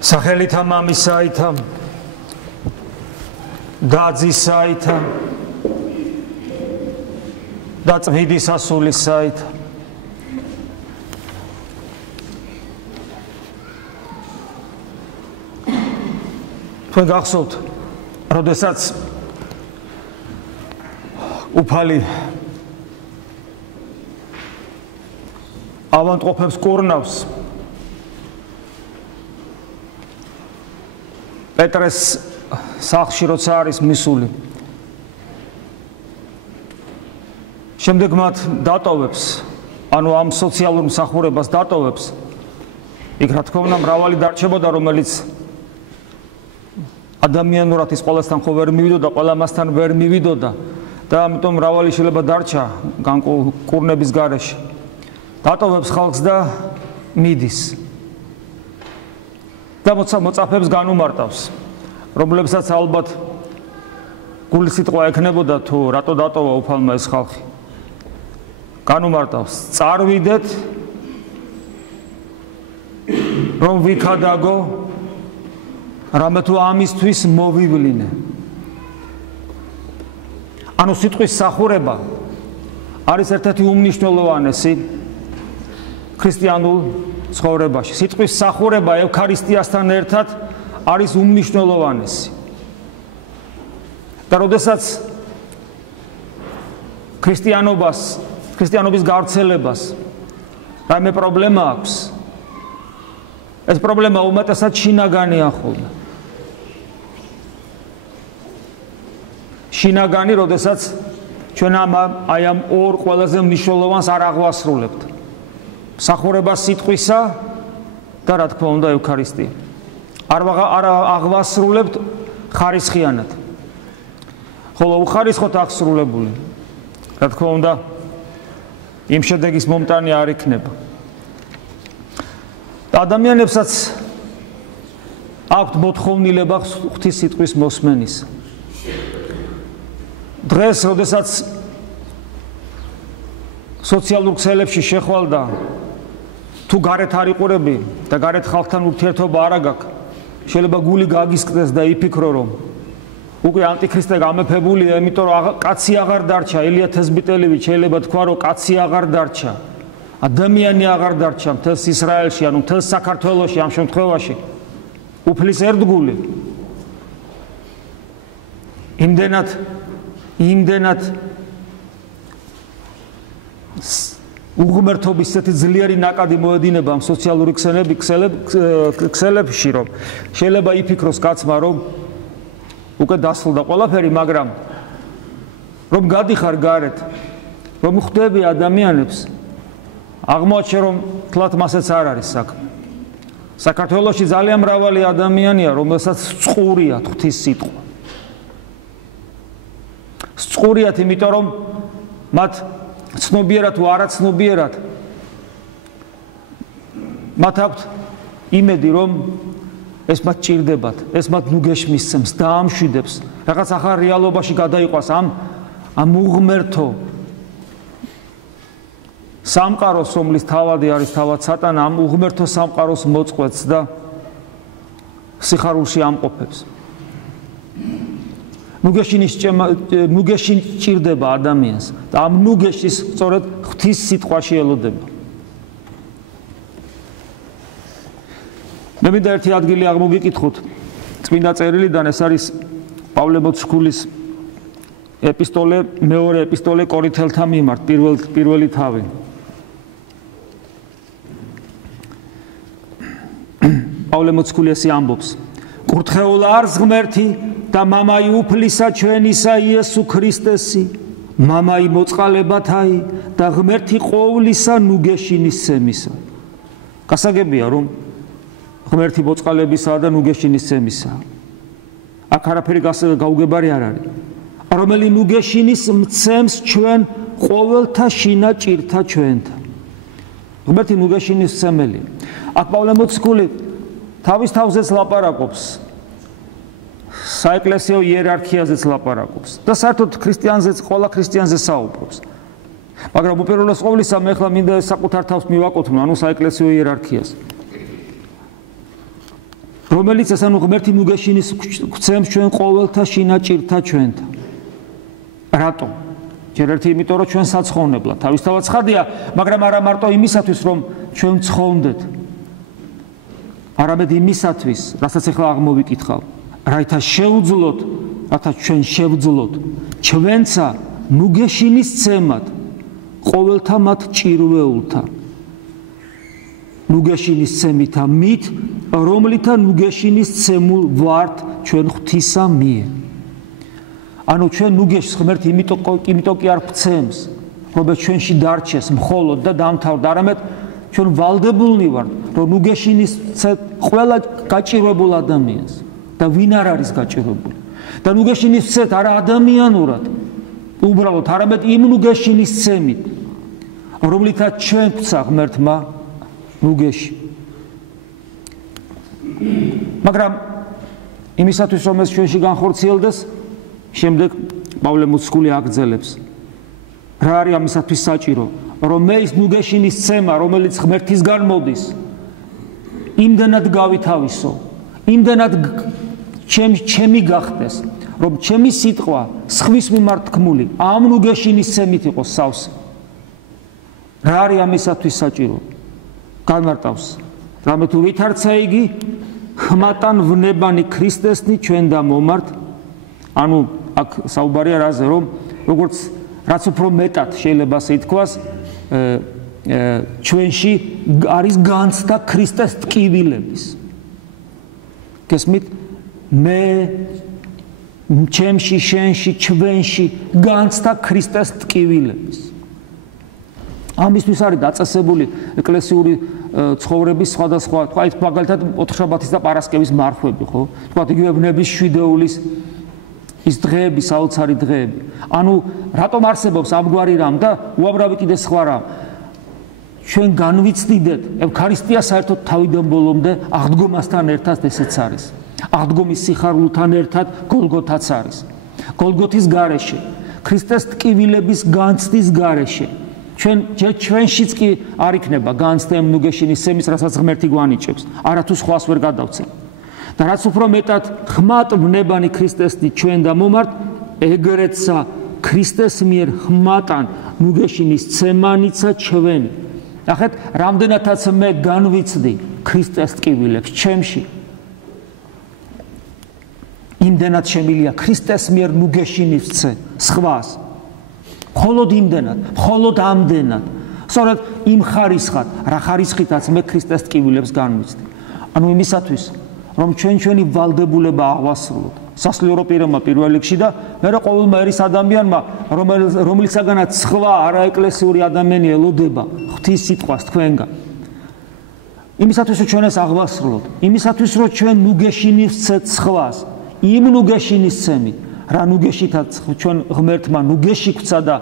სახელითა მამისაითა და ძისაითა და წმინდი სასულისაითა თქვენ გახსოვთ, როდესაც უფალი ავადმყოფებს კურნავს პეტრეს სახლში როცა არის მისული. შემდეგ მათ დატოვებს, ანუ ამ სოციალურ მსახურებას დატოვებს. იქ რა თქმა უნდა მრავალი დარჩებოდა, რომელიც ადამიანურად ის ყველასთან ხო ვერ მივიდოდა, ყველა მასთან ვერ მივიდოდა და ამიტომ მრავალი შეიძლება დარჩა კურნების გარეშე. დატოვებს ხალხს და მიდის. და მოწაფებს განუმარტავს, რომლებსაც ალბათ გულისიტყვა ექნებოდა თუ რატო დატოვა უფალმა ეს ხალხი. განუმარტავს, წარვიდეთ, რომ ვიქადაგო, რამე თუ ამისთვის მოვივლინე. ანუ სიტყვის სახურება არის ერთ-ერთი უმნიშვნელოვანესი ქრისტიანულ ცხოვრებაში. სიტყვის სახურება ევქარისტიასთან ერთად არის უმნიშვნელოვანესი. და როდესაც ქრისტიანობის გავრცელებას რაიმე პრობლემა აქვს, ეს პრობლემა უმეტესად შინაგანია ხოლმე. შინაგანი, როდესაც ჩვენ აი ამ ორ ყველაზე მნიშვნელოვანს არ აღვასრულებთ. სახურება სიტყვისა და რა თქმა უნდა ევქარისტია. არ აღვასრულებთ ხარისხიანად. ხოლო უხარისხოთ აღსრულებული, რა თქმა უნდა იმ შედეგის მომტანი არ იქნება. ადამიანებსაც აქვთ მოთხოვნილება ღვთის სიტყვის მოსმენის. დღეს, როდესაც სოციალურ ქსელებში შეხვალდა, თუ გარეთ არ იყურები და გარეთ ხალხთან ურთიერთობა არ აგაქვს, შეიძლება გული გაგისკდეს და იფიქრო, რომ უკვე ანტიქრისტე გამეფებულია, იმიტომ რომ კაცი აღარ დარჩა. ელია თესბიტელივიჩ შეიძლება თქვა, რომ კაცი აღარ დარჩა. ადამიანი აღარ დარჩა მთელს ისრაელში, ანუ მთელს საქართველოში ამ შემთხვევაში. უფლის ერთგული. იმდენად უღმერთობის ისეთი ძლიერი ნაკადი მოედინება ამ სოციალური ქსელებში, რომ შეიძლება იფიქროს კაცმა, რომ უკვე დასრულდა ყველაფერი, მაგრამ რომ გადიხარ გარეთ, რომ ხვდები ადამიანებს, აღმოაჩენ, რომ თლათ მასეც არ არის საქმე. საქართველოში ძალიან მრავალი ადამიანია, რომელსაც წყურიათ ღვთის სიტყვა. წყურიათ, იმიტომ რომ მათ ცნობიერად თუ არაცნობიერად მათ აქვთ იმედი, რომ ეს მათ ჭირდებათ, ეს მათ ნუგეშმისცემს, დაამშვიდებს, რაღაც ახალ რეალობაში გადაიყვას ამ უღმერთო სამყაროს, რომლის თავადი არის თავად სატანა, ამ უღმერთო სამყაროს მოწყვეტს და სიხარულში ამყოფებს. ნუგეში ჭირდება ადამიანს და ამ ნუგეშის სწორედ ღვთის სიტყვაში ელოდება. მე მინდა ერთი ადგილი აღმოგიკითხოთ წმინდა წერილიდან, ეს არის პავლე მოციქულის ეპისტოლე, მეორე ეპისტოლე კორინთელთა მიმართ, პირველი თავი. პავლე მოციქული ესე ამბობს: კურთხეულ არს ღმერთი და მამაი უფლისა ჩვენისა იესო ქრისტესი, მამაი მოწყალებათაი და ღმერთი ყოვლისა ნუგეშინისცემისა. გასაგებია, რომ ღმერთი მოწყალებისა და ნუგეშინისცემისა. აქ არაფერი გაუგებარი არ არის. რომელი ნუგეშინის მცემს ჩვენ ყოველთა შინა ჭირთა ჩვენთან. ღმერთი ნუგეშინისცემელი. აქ პავლე მოციქული თავის თავზეც ლაპარაკობს, საეკლესიო იერარქიაზეც ლაპარაკობს და საერთოდ ქრისტიანზეც, ყველა ქრისტიანზე საუბრობს. მაგრამ უპირველეს ყოვლისა მე ახლა მინდა საკუთარ თავს მივაკუთვნო, ანუ საეკლესიო იერარქიას. რომელიც ეს ანუ ღმერთი ნუგეშინის გვცემს ჩვენ ყოველთა შინაჭირთა ჩვენთან. რატომ? ჯერ ერთი იმიტომ რომ ჩვენ საცხოვნებლად თავისთავად ცხადია, მაგრამ არა მარტო იმისათვის რომ ჩვენ ცხოვნდეთ. არამედ იმისათვის, რასაც ახლა აღმოვიკითხავ, რათა შევძლოთ, რათა ჩვენ შევძლოთ ჩვენცა ნუგეშინის ცემად ყოველთა მათ ჭირვეულთა. ნუგეშინის ცემითა მით, რომლითა ნუგეშინის ცემულ ვართ ჩვენ ღვთისა მიერ. ანუ ჩვენ ნუგეშს ღმერთი იმიტომ კი არ გვცემს, რომ ჩვენში დარჩეს მხოლოდ და დამთავრდა, არამედ ჩვენ ვალდებულნი ვართ, რომ ნუგეშინის ყველა გაჭირვებულ ადამიანს და ვინ არ არის გაჭირვებული. და ნუგეშინის ცეთ არა ადამიანურად, უბრალოდ არამედ იმ ნუგეშინის ცემით, რომლითაც ჩვენ გვცა ღმერთმა ნუგეში. მაგრამ იმისათვის რომ ეს ჩვენში განხორციელდეს, შემდეგ პავლე მოციქული აგრძელებს. რა არის ამისათვის საჭირო? რომ მე ის ნუგეშინის ცემა, რომელიც ღმერთისგან მოდის, იმდენად გავითავისო, იმდენად ჩემი გახდეს, რომ ჩემი სიტყვა სხვის მიმართ თქმული ამ ნუგეშინის ცემით იყოს სავსე. რა არის ამისათვის საჭირო? განმარტავს. რამე თუ ვითარცა იგი ხმატან ვნებანი ქრისტესნი ჩვენ და მომართ, ანუ აქ საუბარია რაზე, რომ როგორც რაც უფრო მეტად შეიძლება ასე ითქვას, ჩვენში არის განცდა ქრისტეს ტკივილების. გესმით? მე ჩემში, შენში, ჩვენში განცდა ქრისტეს ტკივილების. ამისთვის არის დაწესებული ეკლესიური ცხოვრების სხვადასხვა, თქვა ის მაგალითად ოთხშაბათის და პარასკევის მარხვები, ხო? თქვა იგივე ვნების შვიდეულის ის დღეები, საოცარი დღეები. ანუ რატომ არსებობს ამგვარი რამ და უამრავი კიდე სხვა რამ? ჩვენ განვიცდიდეთ ევქარისტია საერთოდ თავიდან ბოლომდე აღდგომასთან ერთად ესეც არის. აღდგომის სიხარულთან ერთად გოლგოთაც არის. გოლგოთის გარეშე, ქრისტეს ტკივილების განცდის გარეშე. ჩვენშიც კი არ იქნება განცდა ამ ნუგეშინის ცემის, რასაც ღმერთი გვანიჭებს, არათუ სხვას ვერ გადავცემ. და რაც უფრო მეტად ხმატ ვნებანი ქრისტესნი ჩვენ და მომართ, ეგრეცა ქრისტეს მიერ ხმატან ნუგეშინის ცემანიცა ჩვენი. ნახეთ, რამდენადაც მე განვიცდი ქრისტეს ტკივილებს ჩემში, იმდენად შემილია ქრისტეს მიერ ნუგეშინის ცე სხვას. მხოლოდ იმდენად, მხოლოდ ამდენად. სწორედ იმ ხარისხად, რა ხარისხითაც მე ქრისტეს ტკივილებს განვიცდი. ანუ იმისათვის, რომ ჩვენი ვალდებულება აღვასრულოთ სასულიერო პირებმა პირველ რიგში და მერე ყოველმა ერის ადამიანმა, რომლისაგანაც სხვა არაეკლესიური ადამიანი ელოდება ღვთის სიტყვას თქვენგან. იმისათვის, რომ ჩვენ ეს აღვასრულოთ, იმისათვის, რომ ჩვენ ნუგეშინის ცეთ სხვას, იმ ნუგეშინის ცემით, რა ნუგეშითაც ჩვენ ღმერთმა ნუგეში გვცა და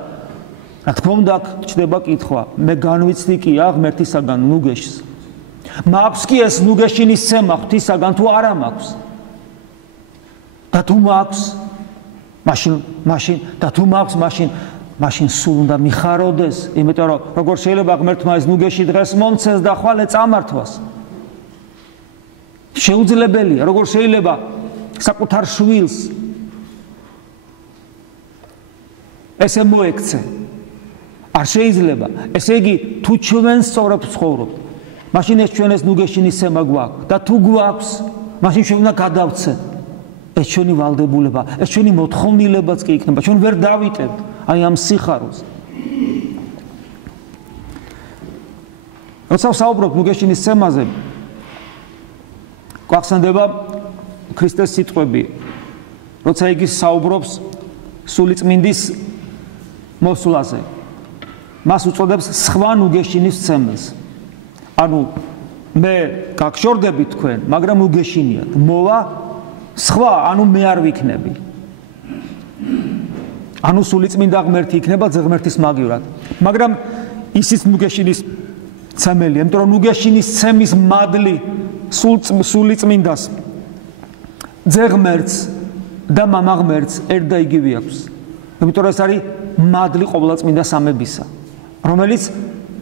რა თქმა უნდა აქ ჩდება კითხვა, მე განვიცდი კი ღმერთისაგან ნუგეშს. მაქვს კი ეს ნუგეშინის ცემა ღვთისაგან თუ არა მაქვს? და თუ მაქვს, მაშინ სულ უნდა მიხაროდეს, იმიტომ რომ როგორ შეიძლება ღმერთმა ეს ნუგეში დღეს მომცეს და ხვალე წამართვას? შეუძლებელია, როგორ შეიძლება საკუთარ შვილს ესე მოექცე? არ შეიძლება. ესე იგი, თუ ჩვენ სწორად ვცხოვრობთ, მაშინ ეს ჩვენ ეს ნუგეშინის ცემა გვაქვს და თუ გვაქვს, მაშინ ჩვენ უნდა გადავცეთ. ეს ჩვენი ვალდებულება, ეს ჩვენი მოთხოვნილებაც კი იქნება. ჩვენ ვერ დავიტევთ აი ამ სიხარულს. როცა საუბრობ ნუგეშინის ცემაზე, გვახსენდება ქრისტეს სიტყვები, როცა იგი საუბრობს სულიწმინდის მოსვლაზე. მას უწოდებს სხვა ნუგეშინის ცემას. ანუ მე გაგშორდები თქვენ, მაგრამ ნუგეშინიათ. მოვა სხვა, ანუ მე არ ვიქნები. ანუ სულიწმინდა ღმერთი იქნება ძღმერთის მაგივრად. მაგრამ ისიც ნუგეშინის ცემელია, იმიტომ რომ ნუგეშინის ცემის მადლი სულიწმინდას ძღმერთს და მამა ღმერთს ერთ და იგივე აქვს. იმიტომ რომ ეს არის მადლი ყოვლადწმინდა სამებისა, რომელიც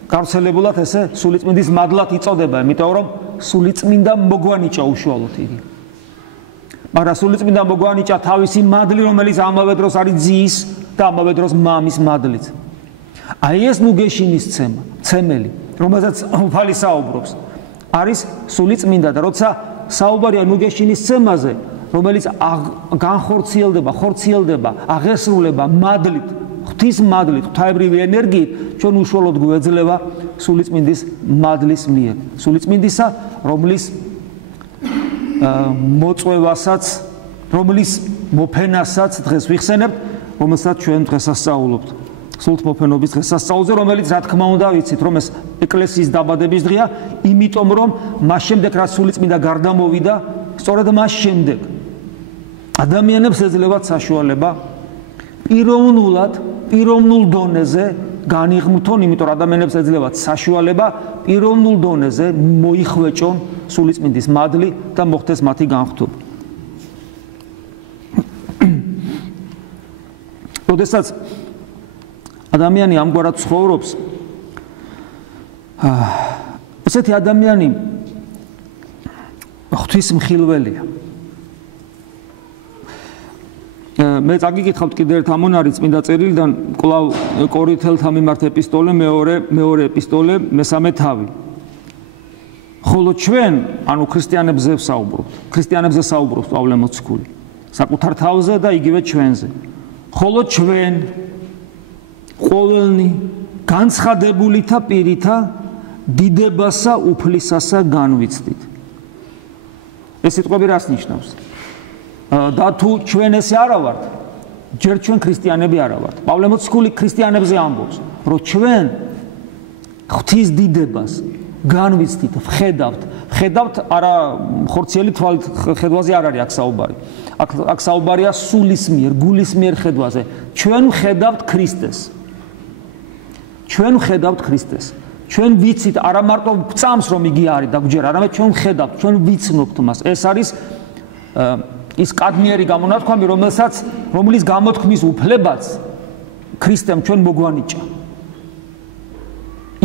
გავრცელებულად ესე სულიწმინდის მადლად იწოდება, იმიტომ რომ სულიწმინდა მოგვანიჭა უშუალოდ იგი. მაგრამ სულიწმინდა მოგვანიჭა თავისი მადლი, რომელიც ამავე დროს არის ძის და ამავე დროს მამის მადლიც. აი ეს ნუგეშინის ცემელი, რომელსაც უფალი საუბრობს, არის სულიწმინდა და როცა საუბარია ნუგეშინის ცემაზე, რომელიც ხორციელდება, აღესრულება მადლით, ღვთის მადლით, ღვთაებრივი ენერგიით, ჩვენ უშუალოდ გვეძლევა სულიწმინდის მადლის მიერ. სულიწმინდისა, რომლის მოწვევასაც, რომლის მოფენასაც დღეს ვიხსენებთ, რომელსაც ჩვენ დღესასწაულობთ. სულთმოფენობის დღესასწაულზე, რომელიც რა თქმა უნდა ვიცით, რომ ეს ეკლესიის დაბადების დღეა, იმიტომ რომ მას შემდეგ რაც სულიწმინდა გარდამოვიდა, სწორედ მას შემდეგ ადამიანებს ეძლევათ საშუალება პიროვნულ დონეზე განიღმთონ, იმიტომ რომ ადამიანებს ეძლევათ საშუალება პიროვნულ დონეზე მოიხვეჭონ სულიწმინდის მადლი და მოხდეს მათი განხთობა. როდესაც ადამიანი ამგვარად ცხოვრობს, ესეთი ადამიანი ღვთის მხილველია. მე წაგიკითხავთ კიდევ ერთ ამონარი წმინდა წერილიდან, კვლავ კორინთელთა მიმართ ეპისტოლე, მეორე ეპისტოლე, მესამე თავი. ხოლო ჩვენ, ანუ ქრისტიანებზე საუბრობს პავლე მოციქული, საკუთარ თავზე და იგივე ჩვენზე. ხოლო ჩვენ ყოველნი განცხადებულითა პირითა დიდებასა უფლისასა განვიცდით. ეს სიტყვები რას ნიშნავს? და თუ ჩვენ ესე არა ვართ, ჯერ ჩვენ ქრისტიანები არა ვართ. პავლე მოციქული ქრისტიანებზე ამბობს, რომ ჩვენ ღვთის დიდებას განვიცდით, ვხედავთ, არა ხორციელი თვალით ხედვაზე არ არის აქ საუბარი. აქ საუბარია სულის მიერ, გულის მიერ ხედვაზე. ჩვენ ვხედავთ ქრისტეს. ჩვენ ვიცით არა მარტო ვწამს რომ იგი არის და გვჯერა, არამედ ჩვენ ვხედავთ, ჩვენ ვიცნობთ მას. ეს არის ის კადმიერი გამონათქვამი, რომლის გამოთქმის უფლებაც ქრისტემ ჩვენ მოგვანიჭა.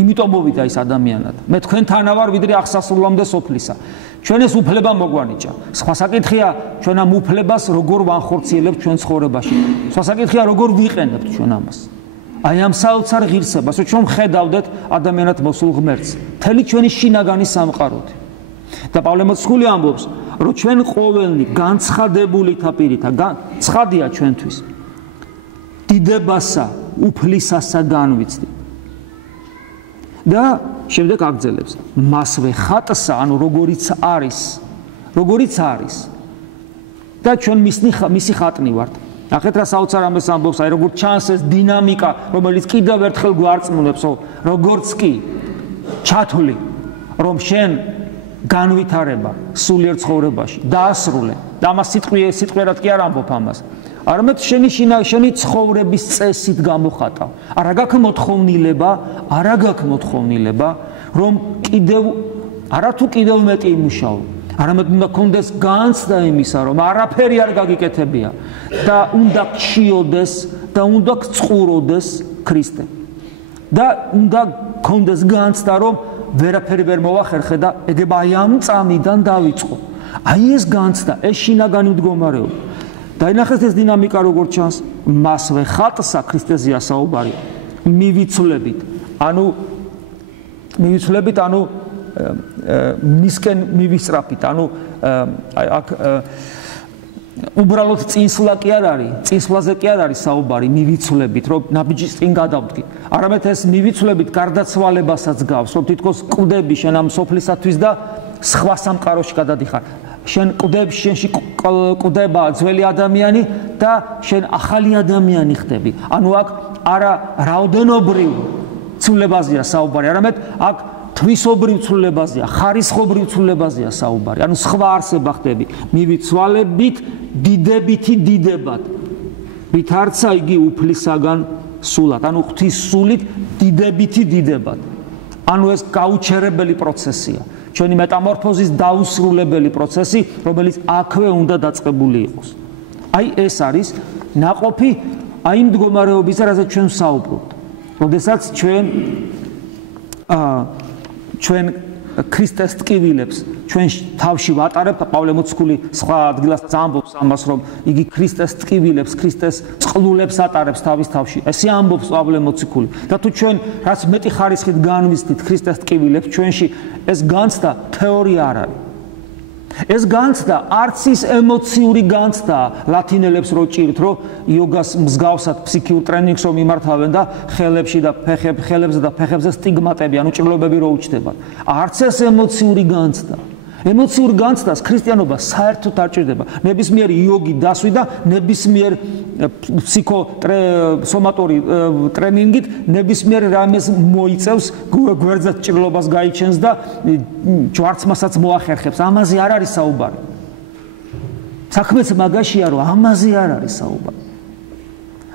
იმიტომ მოვიდა ის ადამიანად. მე თქვენთანა ვარ ვიდრე აღსასრულამდე სოფლისა. ჩვენ ეს უფლება მოგვანიჭა. სხვა საკითხია ჩვენ ამ უფლებას როგორ ვანხორციელებთ ჩვენ ცხოვრებაში. სხვა საკითხია როგორ ვიყენებთ ჩვენ ამას. აი ამ საოცარ ღირსებას, რომ ჩვენ ხედავდეთ ადამიანად მოსულ ღმერთს, მთელი ჩვენი შინაგანი სამყაროთი. და პავლე მოციქული ამბობს, რომ ჩვენ ყოველნი განცხადებულითა პირითა, ცხადია ჩვენთვის, დიდებასა, უფლისასა განვიცდით. და შემდეგ აგრძელებს, მასვე ხატსა, ანუ როგორიც არის და ჩვენ მისი ხატნი ვართ. ნახეთ რა საოცარ ამას ამბობს, აი როგორ ჩანს ეს დინამიკა, რომელიც კიდევ ერთხელ გვარწმუნებს, როგორც კი ჩათვლი, რომ შენ განვითარება სულიერ ცხოვრებაში დაასრულე და ამას სიტყვიერად კი არ ამბობ ამას, არამედ შენი ცხოვრების წესით გამოხატავ. არა გაქვს მოთხოვნილება, რომ არათუ კიდევ მეტი იმუშაო, არამედ უნდა გქონდეს განცდა იმისა, რომ არაფერი არ გაგიკეთებია და უნდა გჩიოდეს და უნდა გწყუროდეს ქრისტე. და უნდა გქონდეს განცდა, რომ ვერაფერი ვერ მოახერხე და ეგება აი ამ წამიდან დავიწყო. აი ეს განცდა, ეს შინაგანი მდგომარეობა. დაინახეთ ეს დინამიკა როგორ ჩანს, მასვე ხატსა ქრისტეზეა საუბარი. მივიცვლებით, ანუ მისკენ მივისწრაფით, ანუ აქ უბრალოდ წინსვლა კი არ არის, წინსვლაზე კი არ არის საუბარი მივიცვლებით, რომ ნაბიჯის წინ გადავდგით. არამედ ეს მივიცვლებით გარდაცვალებასაც გავს, რომ თითქოს კვდები შენ ამ სოფლისათვის და სხვა სამყაროში გადადიხარ. შენში კვდება ძველი ადამიანი და შენ ახალი ადამიანი ხდები. ანუ აქ არა რაოდენობრივ ცვლილებაზეა საუბარი, არამედ აქ თვისობრივ ცვლილებაზეა, ხარისხობრივ ცვლილებაზეა საუბარი. ანუ სხვა არსება ხდები. მივიცვალებით დიდებითი დიდებად. ვითარცა იგი უფლისაგან სულად, ანუ ღვთის სულით დიდებითი დიდებად. ანუ ეს გაუჩერებელი პროცესია. ჩვენი მეტამორფოზის დაუსრულებელი პროცესი, რომელიც აქვე უნდა დაწყებული იყოს. აი ეს არის ნაყოფი აი იმ მდგომარეობისა, რაზეც ჩვენ ვსაუბრობთ. როდესაც ჩვენ ქრისტეს ტკივილებს ჩვენ თავში ვატარებთ პავლე მოციქული სხვა ადგილასაც ამბობს ამას რომ იგი ქრისტეს ტკივილებს ქრისტეს წყლულებს ატარებს თავის თავში ესე ამბობს პავლე მოციქული და თუ ჩვენ რაც მეტი ხარისხით განვიცდით ქრისტეს ტკივილებს ჩვენში ეს განცდა თეორია არ არის ეს განცდა არც ის ემოციური განცდა ლათინელებს რო ჭირთ რომ იოგას მსგავსად ფსიქიურ ტრენინგს რომ იმართავენ და ხელებზე და ფეხებზე სტიგმატები ანუ ჭრილობები რო უჩნდებათ არც ეს ემოციური განცდა ემოციური განცდას ქრისტიანობა საერთოდ არ ჭირდება ნებისმიერი იოგი დასვი და ნებისმიერ ფსიქოსომატორი ტრენინგით ნებისმიერ რამეს მოიწევს გვერდზე ჭრილობას გაიჩენს და ჯვარცმასაც მოახერხებს ამაზე არ არის საუბარი საქმეც მაგაშია რომ ამაზე არ არის საუბარი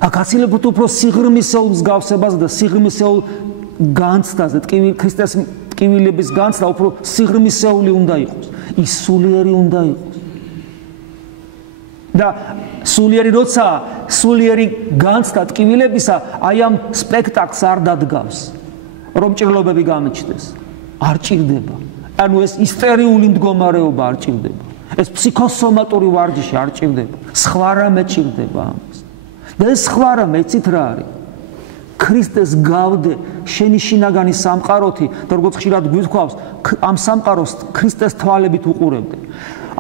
აქ აცილებთ უფრო სიღრმისეულ მსგავსებას და სიღრმისეულ განცდაზე ქრისტეს ტკივილების განცდა უფრო სიღრმისეული უნდა იყოს ის სულიერი უნდა იყოს და სულიერი როცა სულიერი განცდა ტკივილებისა აი ამ სპექტაკლს არ დადგავს რომ ჭრილობები გამიჩნდეს არ ჭირდება ანუ ეს ისტერიული მდგომარეობა არ ჭირდება ეს ფსიქოსომატური ვარჯიში არ ჭირდება სხვა რამე ჭირდება ამას და ეს სხვა რამე იცით რა არის ქრისტეს გავდე შენი შინაგანი სამყაროთი და როგორც ხშირად გვითქვავს ამ სამყაროს ქრისტეს თვალებით უყურებდე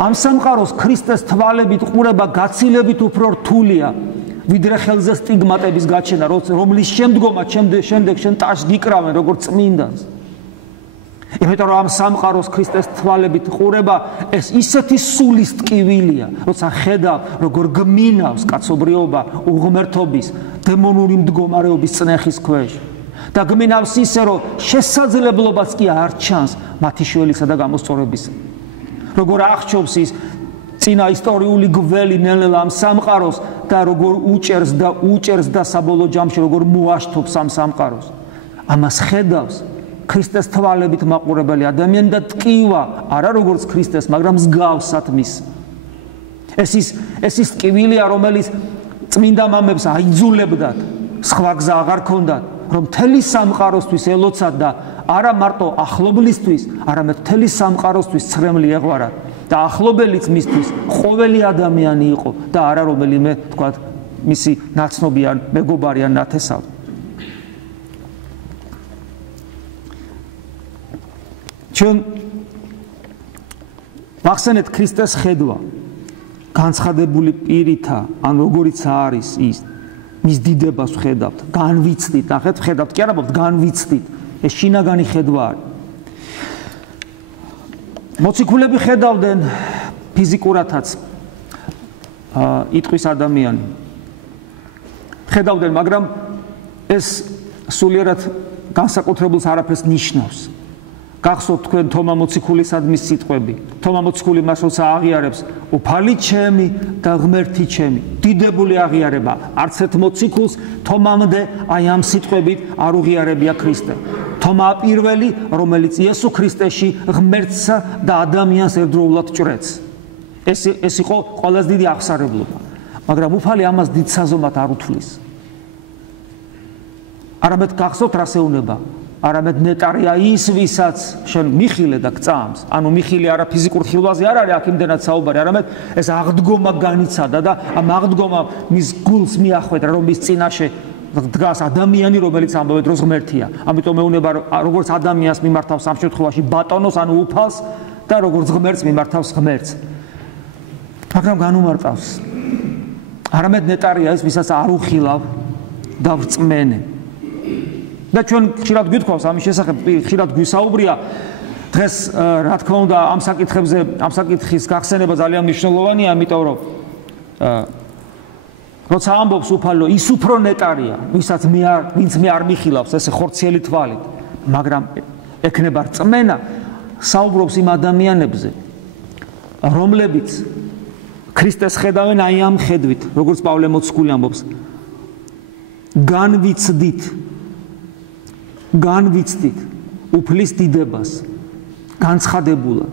ამ სამყაროს ქრისტეს თვალებით ყურება გაცილებით უფრო რთულია ვიდრე ხელზე სტიგმატების გაჩენა რომლის შემდგომაც შემდეგ შენ ტაშს გიკრავენ როგორც წმინდანს იმიტომ რომ ამ სამყაროს ქრისტეს თვალებით ყურება ეს ისეთი სულის ტკივილია როცა ხედავ როგორ გმინავს კაცობრიობა უღმერთობის დემონური მდგომარეობის წნეხის ქვეშ და გმინავს ისე რომ შესაძლებლობაც კი არ ჩანს მათი შველისა და გამოსწორებისა როგორ აღჭობს ის წინა ისტორიული გველი ნელ-ნელა ამ სამყაროს და როგორ უჭერს და საბოლოო ჯამში როგორ მოაშთობს ამ სამყაროს ამას ხედავს ქრისტეს თვალებით მაყურებელი ადამიანი და ტკივა არა როგორც ქრისტეს მაგრამ მსგავსად მის ეს ის ტკივილია რომელიც წმინდა მამებს აიძულებდათ სხვა გზა აღარ ქონდათ რომ მთელი სამყაროსთვის ელოცათ და არა მარტო ახლობლისთვის არამედ მთელი სამყაროსთვის ცრემლი ეღვარათ და ახლობელიც მისთვის ყოველი ადამიანი იყო და არა რომელიმე თქვათ მისი ნაცნობი ან მეგობარი ან ნათესავი ჩვენ ვახსენეთ ქრისტეს ხედვა განცხადებული პირითა ან როგორიც არის ის მის დიდებას ვხედავთ განვიცდით ნახეთ ვხედავთ კი არა მოხდ განვიცდით ეს შინაგანი ხედვა არის მოციქულები ხედავდნენ ფიზიკურათაც იტყვის ადამიანი ხედავდნენ მაგრამ ეს სულიერად განსაკუთრებულს არაფერს ნიშნავს გახსოვთ თქვენ თომა მოციქულისადმის სიტყვები თომა მოციქული მას როცა აღიარებს უფალი ჩემი და ღმერთი ჩემი დიდებული აღიარება არც ერთ მოციქულს თომამდე აი ამ სიტყვებით არ უღიარებია ქრისტე თომა პირველი რომელიც იესო ქრისტეში ღმერთსა და ადამიანს ერთდროულად ჭრեց ეს იყო ყველაზე დიდი აღსარებლობა მაგრამ უფალი ამას დიდ საზომად არ უთვლის არამედ გახსოვთ რა შეუნება არამედ ნეტარია ის ვისაც შენ მიხილე და გწამს ანუ მიხილე არა ფიზიკურ ხილვაზე არ არის აქ იმდენად საუბარი არამედ ეს აღდგომა განიცადა და ამ აღდგომა მის გულს მიახვედრა რომ მის წინაშე დგას ადამიანი რომელიც ამბობენ დროს ღმერთია ამიტომ ეუნება როგორც ადამიანს მიმართავს ამ შემთხვევაში ბატონოს ანუ უფალს და როგორც ღმერთს მიმართავს ღმერთს მაგრამ განუმარტავს არამედ ნეტარია ის ვისაც არ უხილავ და ვრწმენე და ჩვენ ხშირად გვითხოვს ამის შესახებ ხშირად გვისაუბრია დღეს რა თქმა უნდა ამ საკითხის გახსენება ძალიან მნიშვნელოვანია ამიტომ რომ როცა ამბობს უფალი რომ ის უფრო ნეტარია ვინც მე არ მიხილავს ესე ხორციელი თვალით მაგრამ ექნება რწმენა საუბრობს იმ ადამიანებზე რომლებიც ქრისტეს ხედავენ აი ამ ხედვით როგორც პავლე მოციქული ამბობს განვიცდით უფლის დიდებას განცხადებულად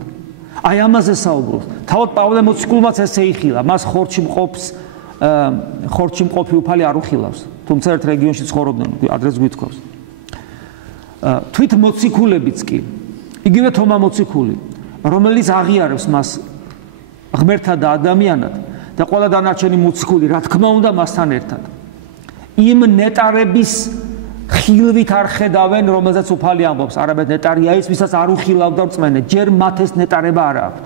აი ამაზე საუბრობს თავად პავლე მოციქულმაც ესე იხილა მას ხორცში მყოფი უფალი არ უხილავს თუმცა ერთ რეგიონში ცხოვრობდნენ ადრეს გვითხოვს თვით მოციქულებიც კი იგივე თომა მოციქული, რომელიც აღიარებს მას ღმერთად და ადამიანად და ყველა დანარჩენი მოციქული, რა თქმა უნდა, მასთან ერთად. იმ ნეტარების ხილვით არ ხედავენ, რომელზეც უფალი ამბობს, არამედ ნეტარია ის, ვისაც არ უხილავდა რწმენა, ჯერ მათ ეს ნეტარება არ აქვთ.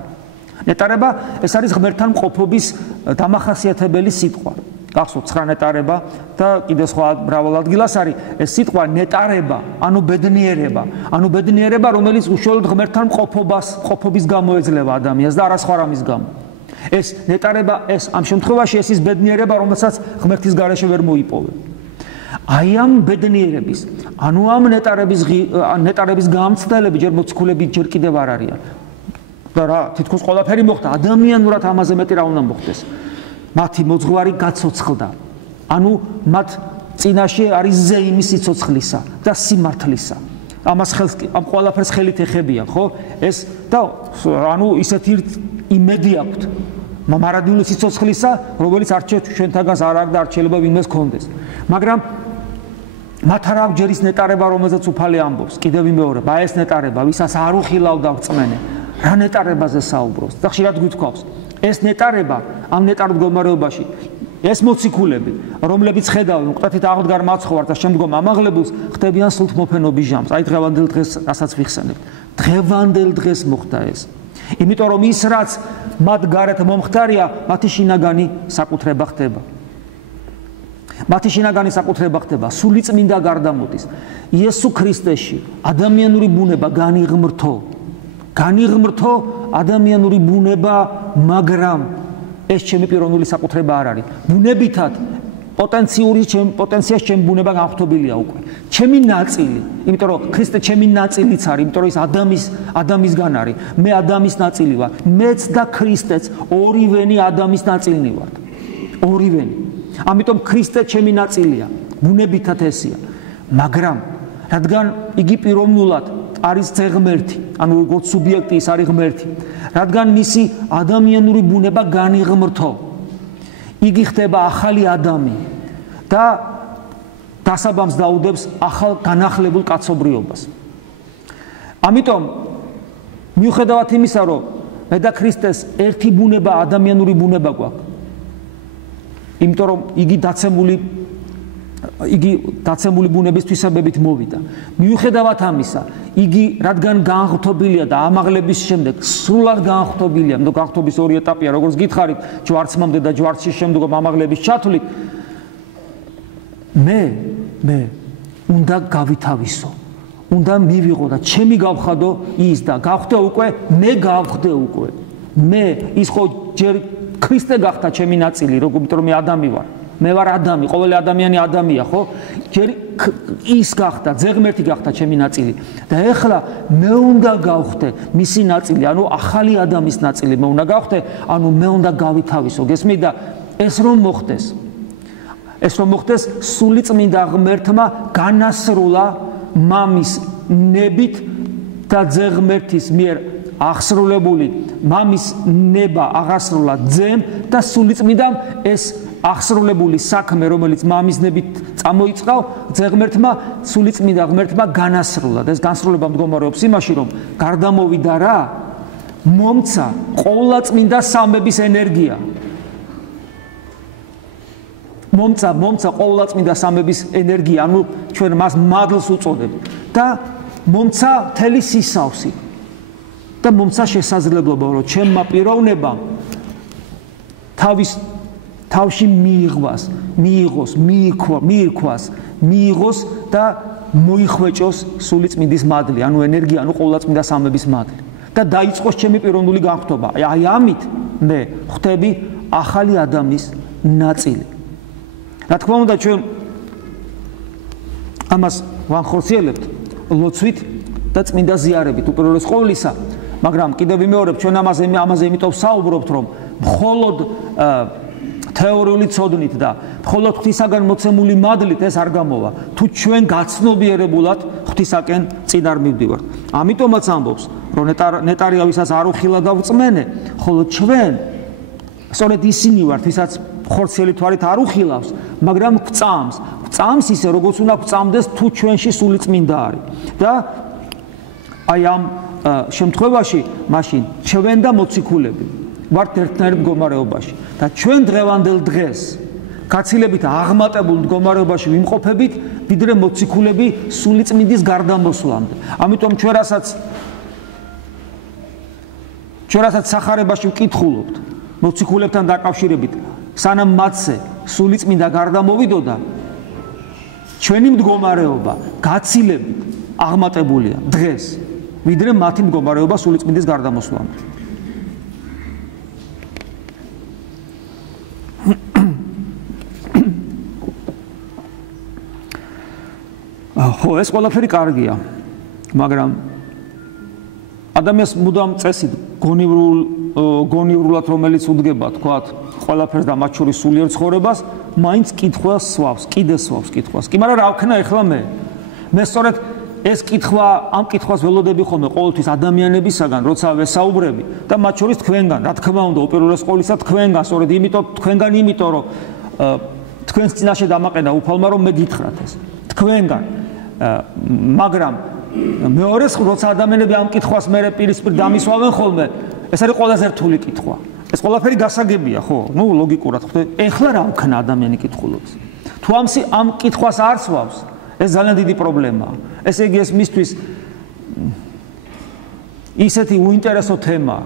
ნეტარება ეს არის ღმერთთან მყოფობის დამახასიათებელი სიტყვა. გახსოვთ 9 ნეტარება და კიდე სხვა მრავალ ადგილას არის ეს სიტყვა ნეტარება, ანუ ბედნიერება, რომელიც უშუალოდ ღმერთთან მყოფობის გამო ეძლევა ადამიანს და არა სხვა რამის გამო. ეს ნეტარება, ეს ამ შემთხვევაში ეს ის ბედნიერება, რომელსაც ღმერთის გარეშე ვერ მოიპოვე. აი ამ ბედნიერების, ანუ ამ ნეტარების გამცდელები ჯერ მოციქულები ჯერ კიდევ არ არიან. და რა, თითქოს ყველაფერი მოხდა, ადამიანურად ამაზე მეტი რა უნდა მოხდეს. მათი მოძღვარი გაცოცხლდა. ანუ მათ წინაშე არის ზეიმი სიცოცხლისა და სიმართლისა. ამ ყველაფერს ხელით ეხებიან, ხო? ეს და ანუ ისეთი იმედი აქვთ. მარადიული სიცოცხლისა, რომელიც არჩევთ ჩვენთაგანს არ აქვს და არ შეიძლება ვინმეს კონდეს. მაგრამ მათ არ აქვს ჯერ ის ნეტარება, რომელზეც უფალი ამბობს. კიდევ ვიმეორებ, აი ეს ნეტარება, ვისაც არ უხილავდა რწმენა. რა ნეტარებაზე საუბრობს? და ხშირად გვითხოვს, ეს ნეტარება, ამ ნეტარ მდგომარეობაში, ეს მოციქულები, რომლებიც ხედავენ მკვეთრით აღდგარ მაცხოვარს და შემდგომ ამაღლებულს, ხდებიან სულთმოფენობის ჟამს. აი დღევანდელ დღეს, რასაც ვიხსენებთ. დღევანდელ დღეს მოხდა ეს. იმიტომ რომ ის რაც მათ გარეთ მომხდარია, მათი შინაგანი საკუთრება ხდება. მათი შინაგანი საკუთრება ხდება, სულიწმინდა გარდამოდის. იესო ქრისტეში ადამიანური ბუნება განიღმრთო ადამიანური ბუნება, მაგრამ ეს ჩემი პიროვნული საკუთრება არ არის. ბუნებითად პოტენციას ჩემი ბუნება განხთობილია უკვე. ჩემი ნაწილი, იმიტომ რომ ქრისტე ჩემი ნაწილიც არის, იმიტომ რომ ის ადამისგან არის. მე ადამის ნაწილი ვარ. მეც და ქრისტეც ორივენი ადამის ნაწილი ვართ. ორივენი. ამიტომ ქრისტე ჩემი ნაწილია, ბუნებითად ესია. მაგრამ რადგან იგი პიროვნულად არის ღმერთი, ანუ როგორც სუბიექტი ის არის ღმერთი, რადგან მისი ადამიანური ბუნება განიღმრთო, იგი ხდება ახალი ადამი და დასაბამს დაუდებს ახალ განახლებულ კაცობრიობას. ამიტომ მიუხედავად იმისა, რომ მე და ქრისტეს ერთი ბუნება, ადამიანური ბუნება გვაქვს, იმიტომ რომ იგი დაცემული ბუნების თვისებებით მოვიდა. მიუხედავად ამისა, იგი რადგან განღთობილია და ამაღლების შემდეგ სრულად განღთობილია, ნუ განღთობის ორი ეტაპია, როგორც გითხარით, ჯვარცმამდე და ჯვარცის შემდგომ ამაღლების ჩათვლით, მე უნდა გავითავისო, უნდა მივიღო და ჩემი გავხადო ის და გავხდე უკვე, მე ის ხო ჯერ ქრისტე გახდა ჩემი ნაწილი, იმიტომ რომ მე ადამი ვარ. მე ვარ ადამი, ყოველი ადამიანი ადამია, ხო? ჯერ ის გახდა, ზეღმერთი გახდა ჩემი ნაწილი. და ეხლა მე უნდა გავხდე მისი ნაწილი, ანუ ახალი ადამიანის ნაწილი მე უნდა გავხდე, ანუ მე უნდა გავითავისო. გესმით და ეს რომ მოხდეს, სულიწმინდა ღმერთმა განასრულა მამის ნებით და ზეღმერთის მიერ აღსრულებული მამის ნება აღასრულა ძემ და სულიწმინდამ ეს აღსრულებული საქმე, რომელიც მამის ნებით წამოიწყო, ზეღმერთმა, სულიწმინდა ღმერთმა განასრულა და ეს განსრულება მდგომარეობს იმაში, რომ გარდამოვიდა რა? მომცა ყოვლადწმინდა სამების ენერგია. მომცა ყოვლადწმინდა სამების ენერგია, ანუ ჩვენ მას მადლს უწოდებთ და მომცა მთელი სისავსი. და მომცა შესაძლებლობა, რომ ჩემმა პიროვნებამ თავში მიიღოს და მოიხვეჭოს სულიწმინდის მადლი, ანუ ენერგია, ანუ ყოვლადწმინდა სამების მადლი და დაიწყოს ჩემი პიროვნული განხთობა. აი ამით მე ხვდები ახალი ადამიანის ნაწილი. რა თქმა უნდა, ჩვენ ამას ვანხორციელებთ ლოცვით და წმინდა ზიარებით უპირველეს ყოვლისა, მაგრამ კიდევ ვიმეორებ, ჩვენ ამაზე იმიტომ საუბრობთ, რომ მხოლოდ თეორიული ცოდნით და მხოლოდ ღვთისაგან მოცემული მადლით ეს არ გამოვა, თუ ჩვენ გაცნობიერებულად ღვთისაკენ წინ არ მივდივართ. ამიტომაც ამბობს, რომ ნეტარია ვისაც არ უხილა და ვრწმენე, ხოლო ჩვენ სწორედ ისინი ვართ, ვისაც ხორციელი თვალით არ უხილავს, მაგრამ გვწამს ისე, როგორც უნდა გვწამდეს, თუ ჩვენში სულიწმინდა არის. და აი ამ შემთხვევაში მაშინ ჩვენ და მოციქულები ვართ ერთნაირ მდგომარეობაში და ჩვენ დღევანდელ დღეს გაცილებით აღმატებულ მდგომარეობაში ვიმყოფებით ვიდრე მოციქულები სულიწმინდის გარდამოსვლამდე. ამიტომ ჩვენ რასაც სახარებაში ვკითხულობთ მოციქულებთან დაკავშირებით სანამ მათზე სულიწმინდა გარდამოვიდოდა ჩვენი მდგომარეობა გაცილებით აღმატებულია დღეს ვიდრე მათი მდგომარეობა სულიწმინდის გარდამოსვლამდე. ხო, ეს ყველაფერი კარგია, მაგრამ ადამიანს მუდამ წესით გონივრულად რომელიც უდგება, თქვათ, ყველაფერს და მათ შორის სულიერ ცხოვრებას, მაინც კითხვას სვავს, კიდე სვავს კითხვას. კი, მაგრამ რა ვქნა ახლა მე? მე სწორედ ეს კითხვა, ამ კითხვას ველოდები ხოლმე ყოველთვის ადამიანებისაგან, როცა ვესაუბრები და მათ შორის თქვენგან, რა თქმა უნდა, უპირველეს ყოვლისა თქვენგან, სწორედ იმიტომ, რომ თქვენს წინაშე დამაყენა უფალმა, რომ მე გითხრათ ეს. თქვენგან მაგრამ მეორეს როცა ადამიანები ამ კითხვას მერე პირისპირ დამისვავენ ხოლმე ეს არის ყველაზე რთული კითხვა ეს ყველაფერი გასაგებია ხო ნუ ლოგიკურად ხო ეხლა რა ვქნა ადამიანი კითხულობს თუ ამ კითხვას არ სვავს ეს ძალიან დიდი პრობლემაა ესე იგი ეს მისთვის ისეთი უინტერესო თემაა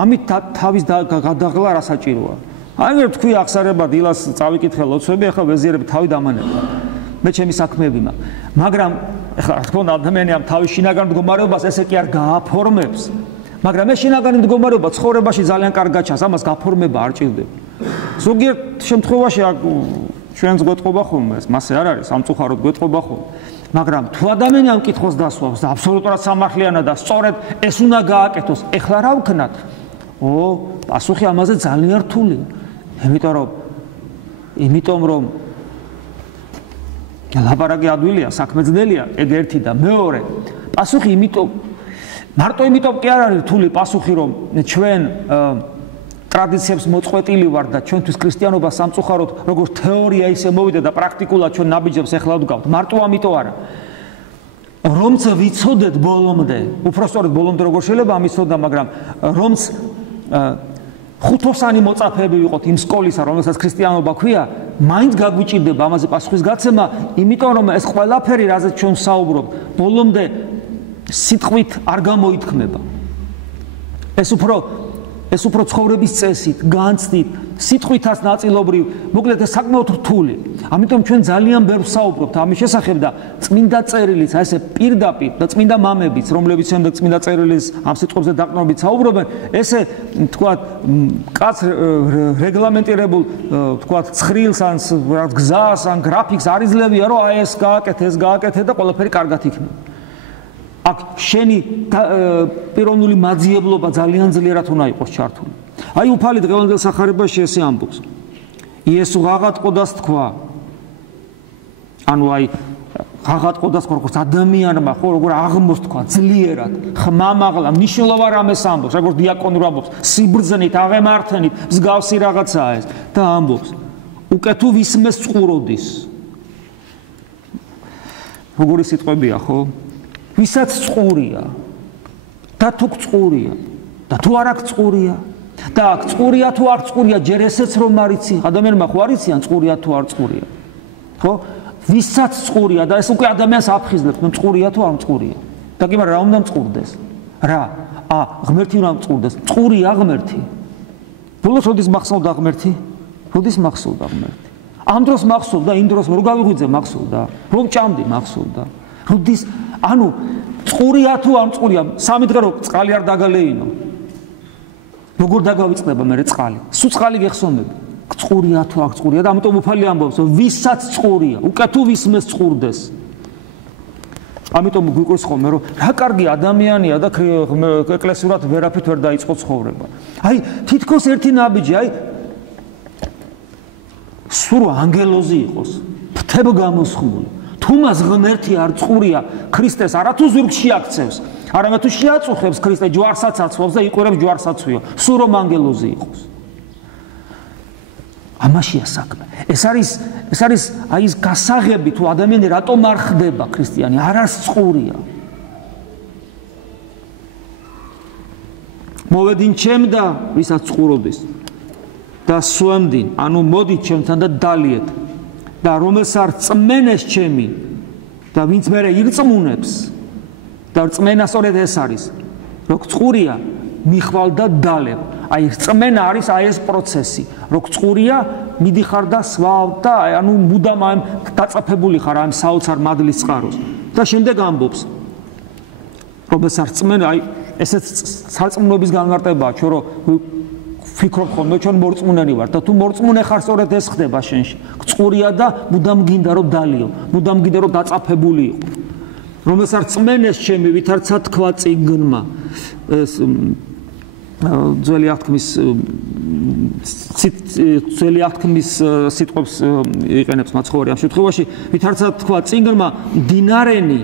ამით თავის გადაღლა რა საჭიროა აი მე თქვი ახსარება დილას წავიკითხე ლოცვები ახლა ვეზიერები თავი დამანება მე ჩემი საქმეები მაგრამ ეხლა რა თქმა უნდა ადამიანი ამ თავის შინაგან მდგომარეობას ესე კი არ გააფორმებს მაგრამ ეს შინაგანი მდგომარეობა ცხოვრებაში ძალიან კარგად ჩანს ამას გაფორმება არ ჭირდება ზოგიერთ შემთხვევაში ჩვენს გვეტყობა ხოლმე ეს მასე არ არის სამწუხაროდ გვეტყობა ხოლმე მაგრამ თუ ადამიანი ამ კითხვას დასვავს და აბსოლუტურად სამართლიანად და სწორედ ეს უნდა გააკეთოს ეხლა რა ვქნათ პასუხი ამაზე ძალიან რთულია იმიტომ რომ ლაპარაკი ადვილია, საქმე ძნელია, ეგ ერთი და მეორე. პასუხი მარტო იმიტომ კი არ არის რთული პასუხი, რომ ჩვენ ტრადიციებს მოწყვეტილი ვართ და ჩვენთვის ქრისტიანობა სამწუხაროდ როგორც თეორია ისე მოვიდა და პრაქტიკულად ჩვენ ნაბიჯებს ეხლა ვდგავთ. მარტო ამიტომ არა. რომც ვიცოდეთ ბოლომდე, უფრო სწორედ ბოლომდე როგორ შეიძლება ამის ცოდნა, მაგრამ რომც ხუთოსანი მოწაფეები ვიყოთ იმ სკოლისა, რომელსაც ქრისტიანობა ქვია, მაინც გაგვიჭირდება ამაზე პასუხის გაცემა, იმიტომ რომ ეს ყველაფერი, რაზეც ჩვენ საუბრობთ, ბოლომდე სიტყვით არ გამოითქმება. ეს უფრო ცხოვრების წესით, განცდით, სიტყვითაც ნაწილობრივ, მოკლედ ეს საკმაოდ რთული. ამიტომ ჩვენ ძალიან ბევრ ვსაუბრობთ ამის შესახებ და წმინდა წერილიც, აი ესე პირდაპირ და წმინდა მამებიც, რომლებიც შემდეგ წმინდა წერილის ამ სიტყვებზე დაყრდნობით საუბრობენ, ესე თქვათ, კაც რეგლამენტირებულ, თქვათ, ცხრილს ან გზას ან გრაფიკს არ იძლევია, რომ აი ეს გააკეთე და ყველაფერი კარგად იქნება. აქ შენი პიროვნული მაძიებლობა ძალიან ძლიერად უნდა იყოს ჩართული. აი უფალი დღევანდელ სახარებაში ესე ამბობს. იესო ღაღატყოდას თქვა. ანუ აი ღაღატყოდას როგორც ადამიანმა ხო როგორ აღმოსთქვა ძლიერად, ხმამაღლა, მნიშვნელოვან რამეს ამბობს, როგორც დიაკონი ამბობს, სიბრძნით, აღემართენით, მსგავსი რაღაცაა ეს და ამბობს. უკეთუ ვისმეს წყუროდის. როგორი სიტყვებია ხო? ვისაც წყურია და თუ წყურია და თუ არ აქვს წყურია და აქ წყურია თუ არ წყურია ჯერ ესეც რომ არიცი ადამიანმა ხო არიციან წყურია თუ არ წყურია ხო ვისაც წყურია და ეს უკვე ადამიანს აფხიზნებს მე წყურია თუ არ წყურია და კი მაგრამ რა უნდა მწყურდეს რა ღმერთი უნდა მწყურდეს წყურია ღმერთი ბოლოს როდის მახსოვდა ღმერთი როდის მახსოვდა ღმერთი ამ დროს მახსოვდა იმ დროს რომ გავიღვიძე მახსოვდა რომ ჭამდი მახსოვდა როდის ანუ წყურია თუ არ წყურია სამი დღე რო წყალი არ დაგალეინო როგორ დაგავიწყდება მე წყალი სულ წყალი გეხსომები წყურია თუ არ წყურია და ამიტომ უფალი ამბობს ვისაც წყურია უკეთუ ვისმეს წყურდეს ამიტომ გვიყვეს ხოლმე რომ რა კარგი ადამიანია და ეკლესიურად ვერაფრით ვერ დაიწყო ცხოვრება აი თითქოს ერთი ნაბიჯი აი სულ ანგელოზი იყოს ფთებ გამოსხმული თუ მას ღმერთი არ წყურია ქრისტეს არათუ ზურგში აქცევს არამედ თუ შეაწუხებს ქრისტე ჯვარსაც აცვავს და იყურებს ჯვარსაცვიო სულ რომ ანგელოზი იყოს ამაშია საქმე ეს არის აი ეს გასაღები თუ ადამიანი რატომ არ ხდება ქრისტიანი არ არის წყურია მოვედინ ჩემ და ვისაც წყურობდის და სვემდინ, ანუ მოდით ჩემთან და დალიეთ და რომელს არ წმენეს ჩემი და ვინც მერე ირწმუნებს და რწმენა სწორედ ეს არის, რომ წყურია მიხვალ და დალებ. აი რწმენა არის აი ეს პროცესი, რომ წყურია მიდიხარ და სვავ და ანუ მუდამ ამ დაწაფებული ხარ ამ საოცარ მადლის წყაროს. და შემდეგ ამბობს, რომელს არ წმენა, აი ესეც სარწმუნოების განმარტებაა, ჩვენ რომ ვფიქრობ ხოლმე ჩვენ მორწმუნენი ვართ და თუ მორწმუნე ხარ, სწორედ ეს ხდება შენში. წყურია და მუდამ გინდა რომ დალიო, მუდამ გინდა რომ დაწაფებული იყო. რომელს არ წმენეს ჩემი, ვითარცა თქვა წიგნმა. ეს ძველი აღთქმის სიტყვებს იყენებს მაცხოვარი ამ შემთხვევაში, ვითარცა თქვა წიგნმა დინარენი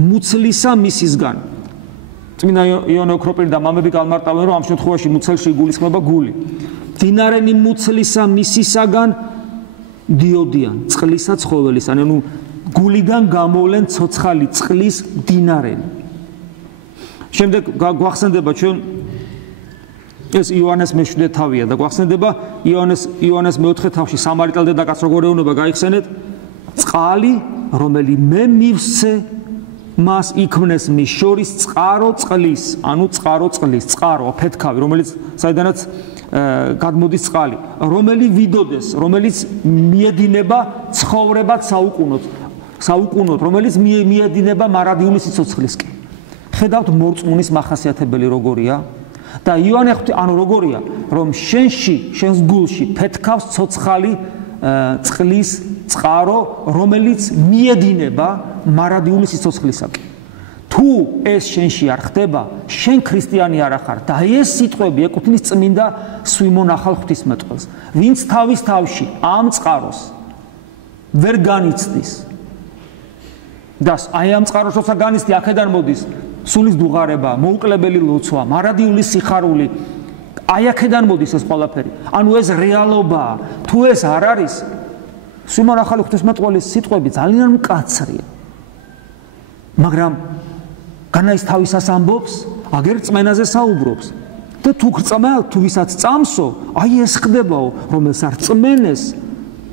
მუცლისა მისისგან. წმინდა იონე ოქროპირი და მამები განმარტავენ, რომ ამ შემთხვევაში მუცელში იგულისხმება გული. დინარენი მუცლისა მისისაგან დიოდიან, წყლისა ცხოველისან, ანუ გულიდან გამოვლენ ცოცხალი წყლის დინარენი. შემდეგ გვახსენდება ჩვენ ეს იოანეს მე-7 თავია და გვახსენდება იოანეს მე-4 თავში სამარიტელ დედაკაცს როგორ ეუბნება გაიხსენეთ, წყალი, რომელიც მე მივსცე მას იქმნეს მის შორის წყარო წყლის, ანუ წყარო წყლის, წყარო, ფეთქავი, რომელიც საიდანაც გადმოდის წყალი, რომელიც ვიდოდეს, რომელიც მიედინება ცხოვრებად საუკუნოდ, რომელიც მიედინება მარადიული სიცოცხლისკენ. ხედავთ მორწმუნის მახასიათებელი როგორია? და იოანე ანუ როგორია, რომ შენს გულში ფეთქავს ცოცხალი წყლის წყარო, რომელიც მიედინება მარადიული სიცოცხლისაკენ. თუ ეს შენში არ ხდება, შენ ქრისტიანი არ ახარ და ეს სიტყვები ეკუთვნის წმინდა სვიმონ ახალ ღვთისმეტყველს, ვინც თავის თავში ამ წყაროს ვერ განიცდის. და აი ამ წყაროს როცა განიცდი, აქედან მოდის სულის დუღარება, მოუკლებელი ლოცვა, მარადიული სიხარული. აი აქედან მოდის ეს ყველაფერი. ანუ ეს რეალობაა. თუ ეს არ არის, სვიმონ ახალი ღვთისმეტყველის სიტყვები ძალიან მკაცრია. მაგრამ განაის თავისას ამბობს, აგერ რწმენაზე საუბრობს. და თუ გრწმენალ, თუ ვისაც წამსო, აი ეს ხდებაო, რომელს არ წმენეს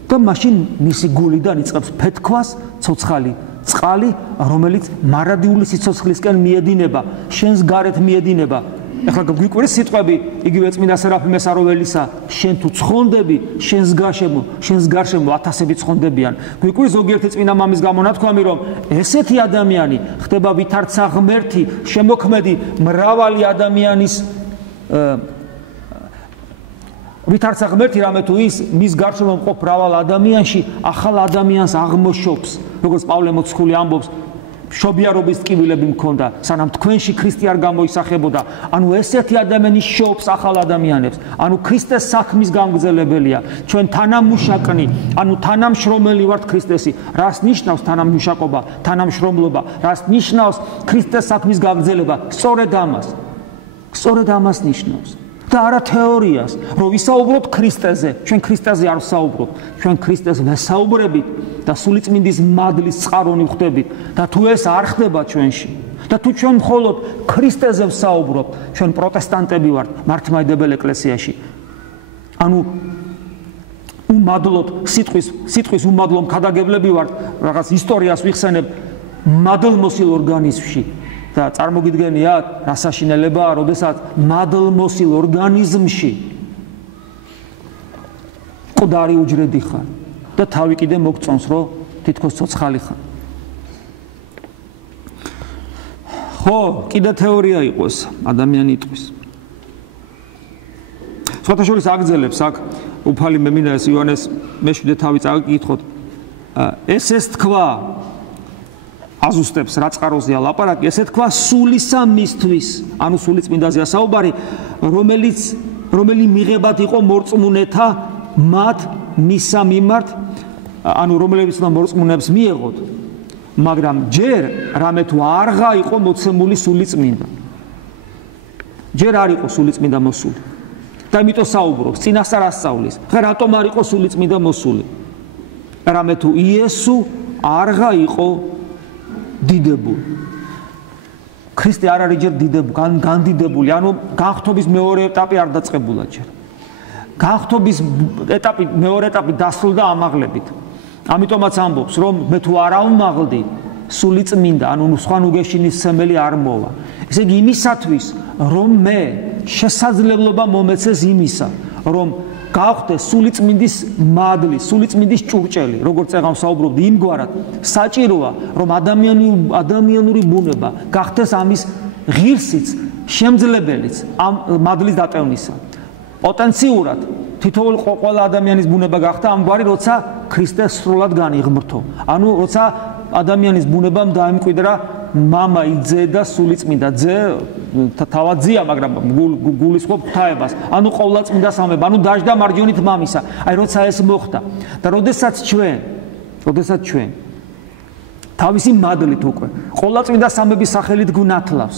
და მაშინ მისი გულიდან იწყებს ფეთქვას ცოცხალი წყალი, რომელიც მარადიული სიცოცხლისკენ მიედინება, შენს გარეთ მიედინება. ეხლა გვიკვირს სიტყვები იგივე წმინდა სერაფიმე საროველისა, შენ თუ ცხონდები, შენს გარშემო ათასები ცხონდებიან. გვიკვირს ზოგიერთი წმინდა მამის გამონათქვამი, რომ ესეთი ადამიანი ხდება ვითარცა ღმერთი, შემოქმედი მრავალი ადამიანის ვითარცა ღმერთი რამე თუ ის მის გარშემო მყოფ მრავალ ადამიანში ახალ ადამიანს აღმოშობს, როგორც პავლე მოციქული ამბობს, შობიარობის ტკივილები მქონდა, სანამ თქვენში ქრისტე არ გამოისახებოდა. ანუ ესეთი ადამიანი შობს ახალ ადამიანებს, ანუ ქრისტეს საქმის გამგზელებელია, ჩვენ თანამუშაკნი, ანუ თანამშრომელი ვართ ქრისტესი. რას ნიშნავს თანამუშაკობა, თანამშრომლობა, რას ნიშნავს ქრისტეს საქმის გამგზელება? სწორედ ამას ნიშნავს. და არა თეორიას, რომ ვისაუბროთ ქრისტეზე, ჩვენ ქრისტეზე არ ვსაუბრობთ, ჩვენ ქრისტეს ვესაუბრებით და სულიწმინდის მადლის წყარონი ვხვდებით და თუ ეს არ ხდება ჩვენში და თუ ჩვენ მხოლოდ ქრისტეზე ვსაუბრობთ, ჩვენ პროტესტანტები ვართ მართლმადიდებელ ეკლესიაში. ანუ უმადლოდ სიტყვის უმადლო მქადაგებლები ვართ, რაღაც ისტორიას ვიხსენებ მადლმოსილ ორგანიზმში. და წარმოგიდგენიათ რა საშინელებაა, როდესაც მადლმოსილ ორგანიზმში მკვდარი უჯრედი ხარ და თავი კიდე მოგწონს, რომ თითქოს ცოცხალი ხარ. ხო, კიდე თეორია იყოს, ადამიანი იტყვის. სხვათა შორის აგრძელებს აქ უფალი მემინა ეს იოანეს მე-7 თავი წაგიკითხოთ. ეს თქვა აზუსტებს რა წყაროზეა ლაპარაკი, ესე თქვა სულისა მისთვის, ანუ სულიწმინდაზეა საუბარი, რომელი მიღებად იყო მორწმუნეთა მათ მისა მიმართ, ანუ რომლებიც უნდა მორწმუნეებს მიეღოთ, მაგრამ ჯერ რამე თუ არღა იყო მოცემული სულიწმინდა. ჯერ არ იყო სულიწმინდა მოსული. და იმიტომ საუბრობს, წინასწარ ასწავლის. ხა რატომ არ იყო სულიწმინდა მოსული? რამე თუ იესო არღა იყო დიდებული. ქრისტე არ არის ჯერ განდიდებული, ანუ განხრთობის მეორე ეტაპი არ დაწყებულა ჯერ. განხრთობის ეტაპი, მეორე ეტაპი დასრულდა ამაღლებით. ამიტომაც ამბობს, რომ მე თუ არ ავმაღლდი, სული წმინდა, ანუ სხვა ნუგეშინის სემელი არ მოვა. ესე იგი იმისათვის, რომ მე შესაძლებლობა მომეცეს იმისა, რომ გავხდე სულიწმინდის მადლი, სულიწმინდის ჭურჭელი, როგორც წეგან საუბრობდი, იმგვარად საჭიროა, რომ ადამიანური ბუნება გახდეს ამის ღირსიც, შემძლებელიც ამ მადლის დატევნისა. პოტენციურად თითოეულ ყველა ადამიანის ბუნება გახდა ამგვარი, როცა ქრისტე სრულად განიღმრთო. ანუ როცა ადამიანის ბუნებამ დაემკვიდრა მამა იძე და სულიწმინდა ძე თავად ძია, მაგრამ გულისხმობ ღვთაებას. ანუ ყოვლადწმინდა სამება, ანუ დაждდა მარჯვენით მამისა. აი როცა ეს მოხდა და როდესაც ჩვენ თავისი მადლით უკვე ყოვლადწმინდა სამების სახელით გვნათლავს,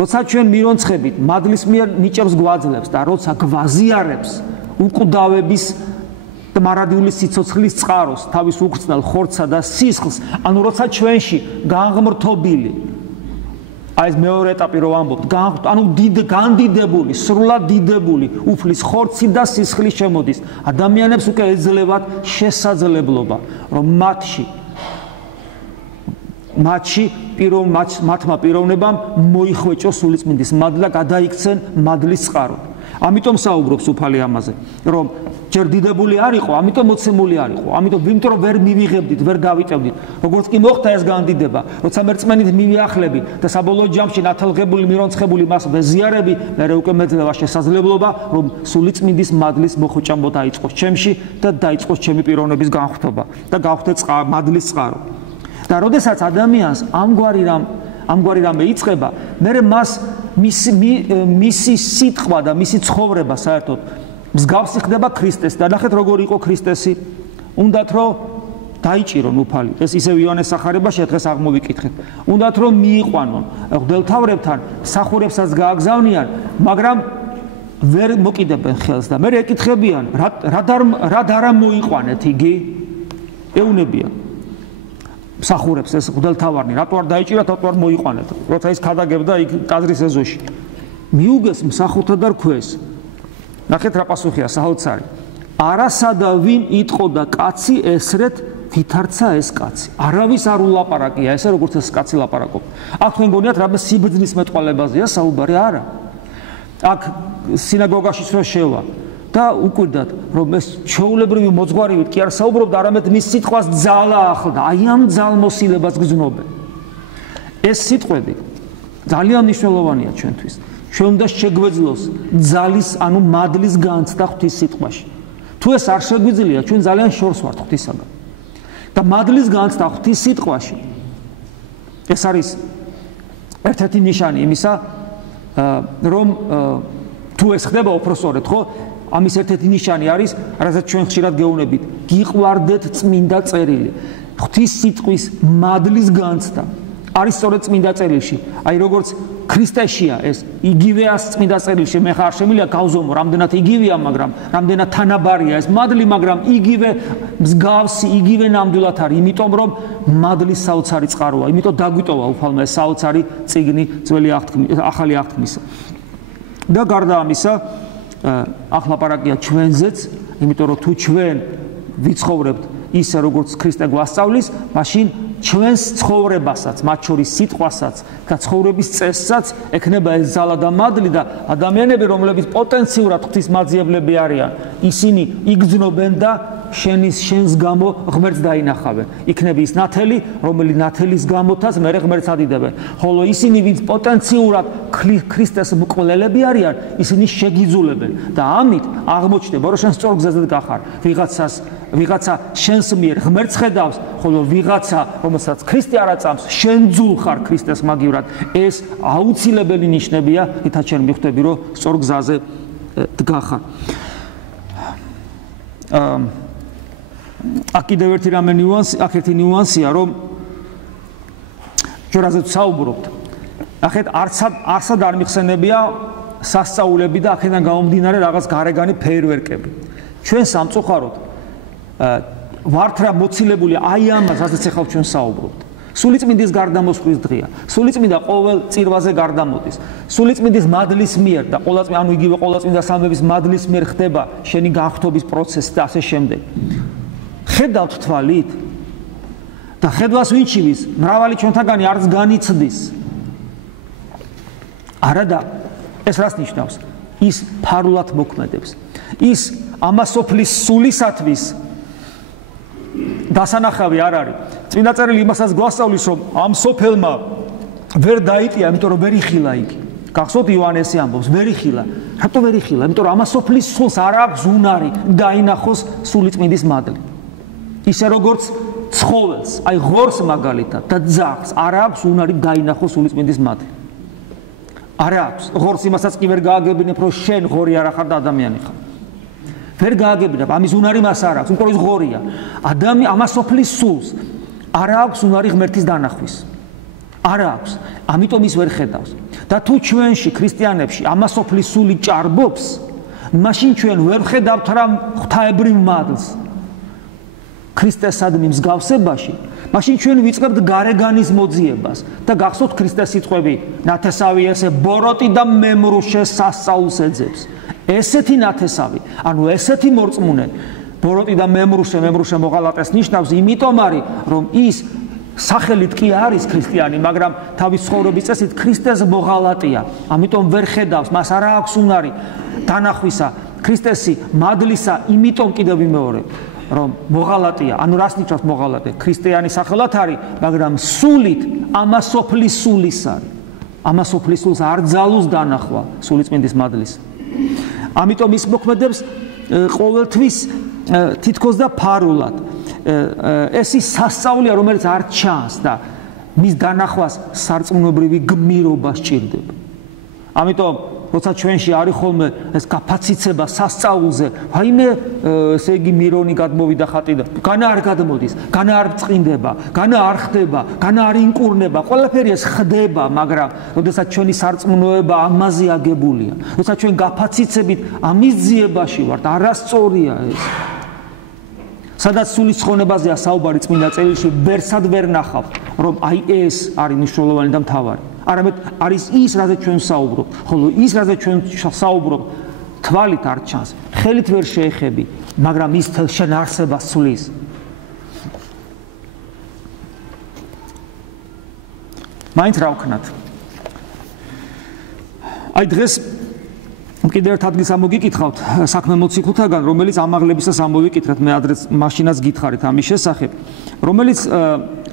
როცა ჩვენ მირონცხებით მადლის მიერ ნიჭებს გვაძლევს და როცა გვაზიარებს უკვდავების და მარადიული სიცოცხლის წყაროს, თავის უხრწნელ ხორცსა და სისხლს, ანუ როცა ჩვენში განღმრთობილი, აი ეს მეორე ეტაპი რო ვამბობთ, ანუ განდიდებული, სრულად დიდებული, უფლის ხორცი და სისხლი შემოდის. ადამიანებს უკვე ეძლევათ შესაძლებლობა, რომ მათმა პიროვნებამ მოიხვეჭოს სულიწმინდის მადლა, გადაიქცენ მადლის წყარო. ამიტომ საუბრობს უფალი ამაზე, რომ ჯერ დიდებული არ იყო, ამიტომ მოცემული არ იყო. იმიტომ რომ ვერ მივიღებდით, ვერ გავიტევდით. როგორც კი მოხდა ეს განდიდება, როცა მე რწმენით მივიახლები და საბოლოო ჯამში ნათელღებული, მირონცხებული მას ვეზიარები, მე უკვე მეძლევა შესაძლებლობა, რომ სულიწმინდის მადლის მოხვეჭამო დაიწყოს ჩემში და დაიწყოს ჩემი პიროვნების განხრთობა და გავხდე მადლის წყარო. და როდესაც ადამიანს ამგვარი რამე იწყება, მე მას მისი სიტყვა და მისი ცხოვრება საერთოდ მსგავსი ხდება ქრისტეს. და ნახეთ როგორი იყო ქრისტესი, უნდათ რომ დაიჭირონ უფალი. ეს ისევ იოანეს სახარებაში დღეს აღმოვიკითხეთ. უნდათ რომ მიიყვანონ მღვდელთავრებთან, მსახურებსაც გააგზავნიან, მაგრამ ვერ მოკიდებენ ხელს და მე ეკითხებიან, რა არ მოიყვანეთ იგი? ეუნებიან მსახურებს ეს მღვდელთავარნი, რატო არ დაიჭირათ, რატო არ მოიყვანეთ? როცა ის ქადაგებდა იქ ტაძრის ეზოში. მიუგეს მსახურთა და რქვეს. ნახეთ რა პასუხია საოცარი. არასადა ვინ იტყოდა კაცი ესრეთ ვითარცა ეს კაცი. არავის არ ულაპარაკია ესე როგორც ეს კაცი ლაპარაკობს. აქ თქვენ გონიათ რა სიბრძნის მეტყველებაზეა საუბარი? არა. აქ სინაგოგაშიც რო შევა და უკვირდათ რომ ეს ჩვეულებრივი მოძღვარივით კი არ საუბრობდა, არამედ მის სიტყვას ძალა ახლდა. აი ამ ძალმოსილებას გრძნობენ. ეს სიტყვები ძალიან მნიშვნელოვანია ჩვენთვის. ჩვენ უნდა შეგვეძლოს ძალის, ანუ მადლის განცდა ღვთის სიტყვაში. თუ ეს არ შეგვიძლია, ჩვენ ძალიან შორს ვართ ღვთისაგან. და მადლის განცდა ღვთის სიტყვაში ეს არის ერთ-ერთი ნიშანი იმისა, რომ თუ ეს ხდება უпроსორეთ, ხო? ამის ერთ-ერთი ნიშანი არის, რასაც ჩვენ ხშირად გეუბნებით, გიყვარდეთ წმინდა წერილი. ღვთის სიტყვის მადლის განცდა არის სწორედ წმინდა წერილში. აი როგორც ქრისტეშია ეს, იგივეა წმინდა წერილში. მე ხარ შემიძლია გავზომო, რამდენად იგივეა, მაგრამ რამდენად თანაბარია ეს მადლი, მაგრამ იგივე მსგავსი, იგივე ნამდვილად არის, იმიტომ რომ მადლის საოცარი წყაროა. იმიტომ დაგვიტოვა უფალმა ეს საოცარი წიგნი ახალი აღთქმისა. და გარდა ამისა, ახლა პარაკია ჩვენზეც, იმიტომ რომ თუ ჩვენ ვიცხოვრებთ ისე როგორც ქრისტე გვასწავლის, მაშინ ჩვენს ცხოვრებასაც, მათ შორის სიტყვასაც და ცხოვრების წესსაც ექნება ეს ძალა და მადლი და ადამიანები, რომლებიც პოტენციურად ღვთისმაძიებლები არიან, ისინი იგრძნობენ და შენს გამო ღმერთს დაინახავენ. იქნება ის ნათელი, რომელიც ნათელის გამოთაც მერე ღმერთს ადიდებენ. ხოლო ისინი, ვინც პოტენციურად ქრისტეს მკვლელები არიან, ისინი შეგიძულებენ და ამით აღმოჩნდება, რომ შენ სწორ გზაზე გახარ. ვიღაცა შენს მიერ ღმერთს ხედავს, ხოლო ვიღაცა, რომელსაც ქრისტე არ აწამს, შენ ძულ ხარ ქრისტეს მაგივრად. ეს აუცილებელი ნიშნებია, ითაც შენ მიხვდები, რომ სწორ გზაზე დგახარ. აქ კიდევ ერთი ნიუანსია, რომ ჩვენ რაზეც საუბრობთ. ახეთ არსად არ მიხსენებია სასწაულები და აქედან გამომდინარე რაღაც გარეგანი ფეირვერკები. ჩვენ სამწუხაროდ ვართ რა მოცილებული აი ამას, რასაც ახლა ჩვენ საუბრობთ. სულიწმინდის გარდამოსვლის დღეა. სულიწმინდა ყოველ წირვაზე გარდამოდის. სულიწმინდის მადლის მიერ და ანუ იგივე ყოვლადწმინდა სამების მადლის მიერ ხდება შენი განხრთობის პროცესი და ასე შემდეგ. ხედავთ თვალით და ხედვას ვინჩივის, მრავალი ჩვენთაგანი არც განიცდის. არადა ეს რას ნიშნავს? ის ფარულად მოქმედებს. ის ამასოფლის სულისათვის დასანახავი არ არის. წმინდა წერილი იმასაც გვასწავლის, რომ ამ სოფელმა ვერ დაიტია, იმიტომ რომ ვერ იხილა იგი. გახსოვთ იოანესი ამბობს, ვერ იხილა. რატო ვერ იხილა? იმიტომ რომ ამასოფლის სულს არ აქვს უნარი დაინახოს სულიწმინდის მადლი. ისე როგორც ცხოველს, აი ღორს მაგალითად და ძაღლს არ აქვს უნარი დაინახოს სულიწმინდის მადლი. არ აქვს. ღორს იმასაც კი ვერ გააგებინებ, რომ შენ ღორი არ ხარ და ადამიანი ხარ. ვერ გააგებინებ, ამის უნარი მას არ აქვს, იმიტომ რომ ის ღორია. ამასოფლის სულს არ აქვს უნარი ღმერთის დანახვის. არ აქვს. ამიტომ ის ვერ ხედავს. და თუ ჩვენში ქრისტიანებში ამასოფლის სული ჭარბობს, მაშინ ჩვენ ვერ ხედავთ რა ღვთაებრივ მადლს. ქრისტესადმი მსგავსებაში, მაშინ ჩვენ ვიწყებთ გარეგანის მოძიებას და გახსოვთ ქრისტეს სიტყვები, ნათესავი ესე ბოროტი და მემრუშე სასწაულს ეძებს. ესეთი ნათესავი, ანუ ესეთი მორწმუნე, ბოროტი და მემრუშე მოღალატეს ნიშნავს, იმიტომ არის, რომ ის სახელით კი არის ქრისტიანი, მაგრამ თავის ცხოვრების წესით ქრისტეს მოღალატია. ამიტომ ვერ ხედავს, მას არ აქვს უნარი დანახვისა, ქრისტესი მადლისა, იმიტომ კიდევ ვიმეორებ, რომ მოღალატია, ანუ რას ნიშნავს მოღალატე? ქრისტიანი სახელად არის, მაგრამ სულით ამასოფლის სულის არის. ამასოფლის სულს არ ძალუს დანახვა სულიწმინდის მადლის. ამიტომ ის მოქმედებს ყოველთვის თითქოს და ფარულად. ეს ის სასწაულია, რომელიც არ ჩანს და მის დანახვას სარწმუნოებრივი გმირობა სჭირდება. ამიტომ როცა ჩვენში არის ხოლმე ეს გაფაციცება სასწაულზე, ვაიმე ესე იგი მირონი გადმოვიდა ხატიდან, განა არ გადმოდის, განა არ წყინდება, განა არ ხდება, განა არ ინკურნება, ყველაფერი ეს ხდება, მაგრამ როდესაც ჩვენი სარწმუნოება ამაზე აგებულია, როცა ჩვენ გაფაციცებით ამის ძიებაში ვართ, არასწორია ეს. სადაც სულის ცხონებაზეა საუბარი წმინდა წერილში, ვერსად ვერ ნახავთ, რომ აი ეს არის მნიშვნელოვანი და მთავარი. არამედ არის ის, რაზე ჩვენ საუბრობთ, ხოლო ის, რაზე ჩვენ საუბრობთ, თვალით არ ჩანს, ხელით ვერ შეეხები, მაგრამ ის შენ არსებას ცვლის. მაინც რა ვქნათ? აი დღეს კიდევ ერთ ადგილს ამოგიკითხავთ საქმე მოციქულთაგან, რომელიც ამაღლებისას ამოვიკითხეთ, მე ადრე მაშინაც გითხარით ამის შესახებ, რომელიც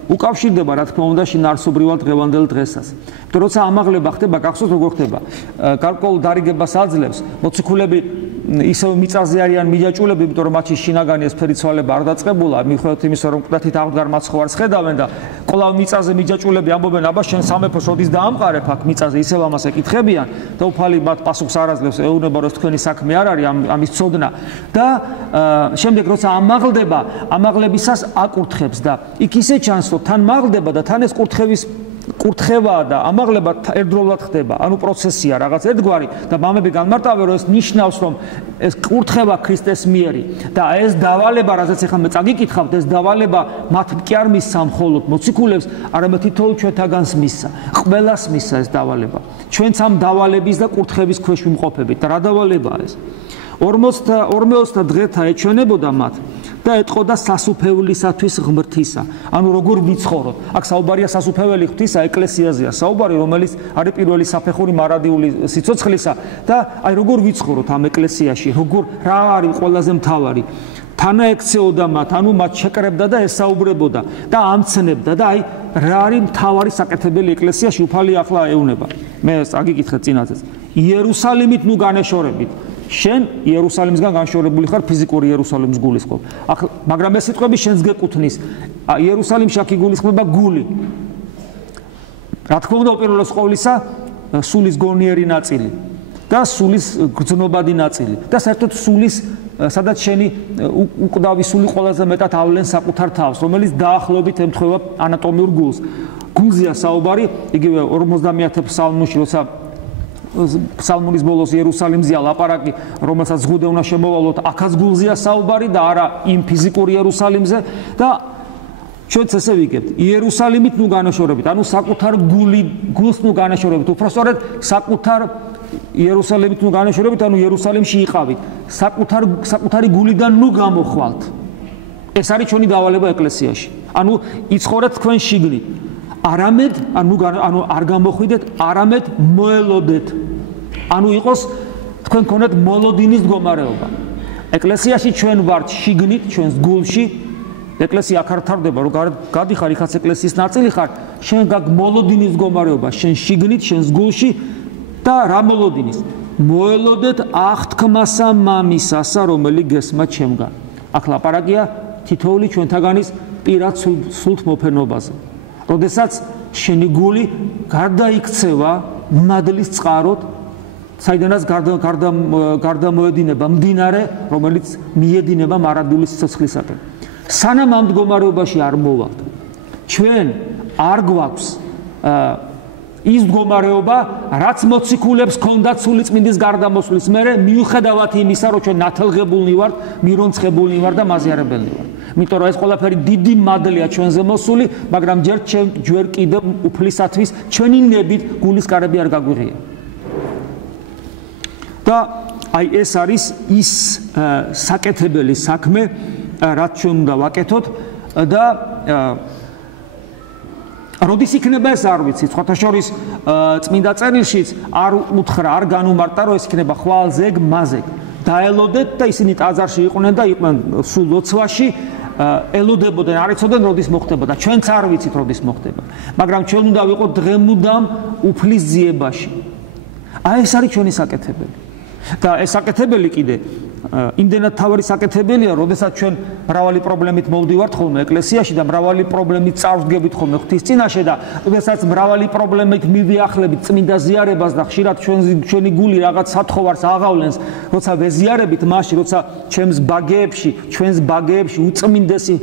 უკავშირდება რა თქმა უნდა შინაარსობრივად დღევანდელ დღესაც. იმიტომ როცა ამაღლება ხდება, გახსოვთ როგორ ხდება? გარკვეულ დარიგებას აძლევს, მოციქულები ისევ მიწაზე არიან მიჯაჭულები, იმიტომ რომ მათში შინაგანი ეს ფერიცვალება არ დაწყებულა, მიუხედავად იმისა, რომ მკვდრით აღდგარ მაცხოვარს ხედავენ და კვლავ მიწაზე მიჯაჭულები ამბობენ, აბა შენ სამეფოს როდის დაამყარებ აქ მიწაზე, ისევ ამას ეკითხებიან და უფალი მათ პასუხს არ აძლევს, ეუბნება, რომ თქვენი საქმე არ არის ამის ცოდნა და შემდეგ როცა ამაღლდება, ამაღლებისას აკურთხებს და იქ ისე ჩანს, რომ თან მაღლდება და თან ეს კურთხევაა და ამაღლება ერთდროულად ხდება, ანუ პროცესია რაღაც ერთგვარი და მამები განმარტავენ, რომ ეს ნიშნავს, რომ ეს კურთხევა ქრისტეს მიერი და ეს დავალება, რასაც ახლა მე წაგიკითხავთ, ეს დავალება მათ კი არ მისცა მხოლოდ მოციქულებს, არამედ თითოეულ ჩვენთაგანს მისცა. ყველას მისცა ეს დავალება. ჩვენც ამ დავალების და კურთხევის ქვეშ ვიმყოფებით. და რა დავალებაა ეს? 40 დღეთა ეჩვენებოდა მათ და ეტყოდა სასუფევლისათვის ღმრთისა. ანუ როგორ ვიცხოვროთ? აქ საუბარია სასუფეველი ღვთისა ეკლესიაზეა საუბარი, რომელიც არის პირველი საფეხური მარადიული სიცოცხლისა და აი როგორ ვიცხოვროთ ამ ეკლესიაში, რა არის ყველაზე მთავარი? თანა ექცეოდა მათ, ანუ მათ შეკრებდა და ესაუბრებოდა და ამცნებდა და აი რა არის მთავარი საკეთებელი ეკლესიაში, უფალი ახლა ეუნება. მე აგიკითხეთ წინაზეც. იერუსალიმით ნუ განეშორებით. შენ იერუსალიმისგან განშორებული ხარ ფიზიკური იერუსალიმის გულისხმობ. მაგრამ ეს სიტყვები შენს გეკუთვნის. იერუსალიმში აქ იგულისხმება გული. რა თქმა უნდა, უპირველეს ყოვლისა, სულის გონიერი ნაწილი და სულის გრძნობადი ნაწილი და საერთოდ სულის, სადაც შენი უკვდავი სული ყველაზე მეტად ავლენს საკუთარ თავს, რომელიც დაახლოებით ემთხვევა ანატომიურ გულს. გულზეა საუბარი, იგივე 50 ფსალმუნში, როცა ფსალმუნის ბოლოს იერუსალიმზეა ლაპარაკი, რომელსაც ზღუდე უნდა შემოვალოთ, აქაც გულზეა საუბარი და არა იმ ფიზიკურ იერუსალიმზე და ჩვენც ესე ვიგებთ იერუსალიმით ნუ განაშორებით ანუ საკუთარ გულს ნუ განაშორებით უпростоრად საკუთარ იერუსალიმით ნუ განაშორებით ანუ იერუსალიმში იყავით საკუთარი გულიდან ნუ გამოხვალთ ეს არის ჩვენი დავალება ეკლესიაში ანუ იცხოვრეთ თქვენ შიგნით არამედ ანუ არ გამოხვიდეთ არამედ მოელოდეთ ანუ იყოს თქვენ გქონდეთ მოლოდინის მდგომარეობა ეკლესიაში ჩვენ ვართ შიგნით ჩვენს გულში ეკლესია აქ არ თავდება რომ გადიხარ იქაც ეკლესიის ნაწილი ხარ შენ გაგ მოლოდინის მდგომარეობა შენ შიგნით შენს გულში და რა მოლოდინის მოელოდეთ აღთქმასა მამისასა რომელი გესმა ჩემგან აქ ლაპარაკია თითოეული ჩვენთაგანის პირად სულთ მოფენობაზე როდესაც შენი გული გარდაიქცევა მადლის წყაროთ საიდანაც გარდამოედინება მდინარე რომელიც მიედინება მარადული სიცოცხლისაკენ სანამ ამ მდგომარეობაში არ მოვალთ ჩვენ არ გვაქვს ის მდგომარეობა რაც მოციქულებს ჰქონდათ სულიწმინდის გარდამოსვლის მერე მიუხედავად იმისა რომ ჩვენ ნათელღებულნი ვართ მირონცხებულნი ვართ და მაზიარებელნი ვართ იმიტომ რომ ეს ყველაფერი დიდი მადლია ჩვენზე მოსული მაგრამ ჯერ კიდევ უფლისათვის ჩვენი ნებით გულის კარები არ გაგვიღია და აი ეს არის ის საკეთებელი საქმე რაც ჩვენ უნდა ვაკეთოთ და როდის იქნება ეს არ ვიცი სხვათა შორის წმინდა წერილშიც არ უთხრა არ განუმარტა რომ ეს იქნება ხვალზეგ მაზეგ დაელოდეთ და ისინი ტაძარში იყვნენ და იყვნენ სულ ლოცვაში ელოდებოდნენ არ იცოდნენ როდის მოხდება და ჩვენც არ ვიცით როდის მოხდება მაგრამ ჩვენ უნდა ვიყოთ დღემუდამ უფლის ძიებაში აი ეს არის ჩვენი საკეთებელი და ეს საკეთებელი კიდე იმდენად თავარი საკეთებელია, როდესაც ჩვენ მრავალი პრობლემით მოვდივართ ხოლმე ეკლესიაში და მრავალი პრობლემით წავსდგებით ხოლმე ღვთის წინაშე და როდესაც მრავალი პრობლემით მივიახლებით წმინდა ზიარებას და ხშირად ჩვენი გული რაღაც სათხოვარს აღავლენს, როცა ვეზიარებით მაშინ, როცა ჩვენს ბაგეებში უწმინდესი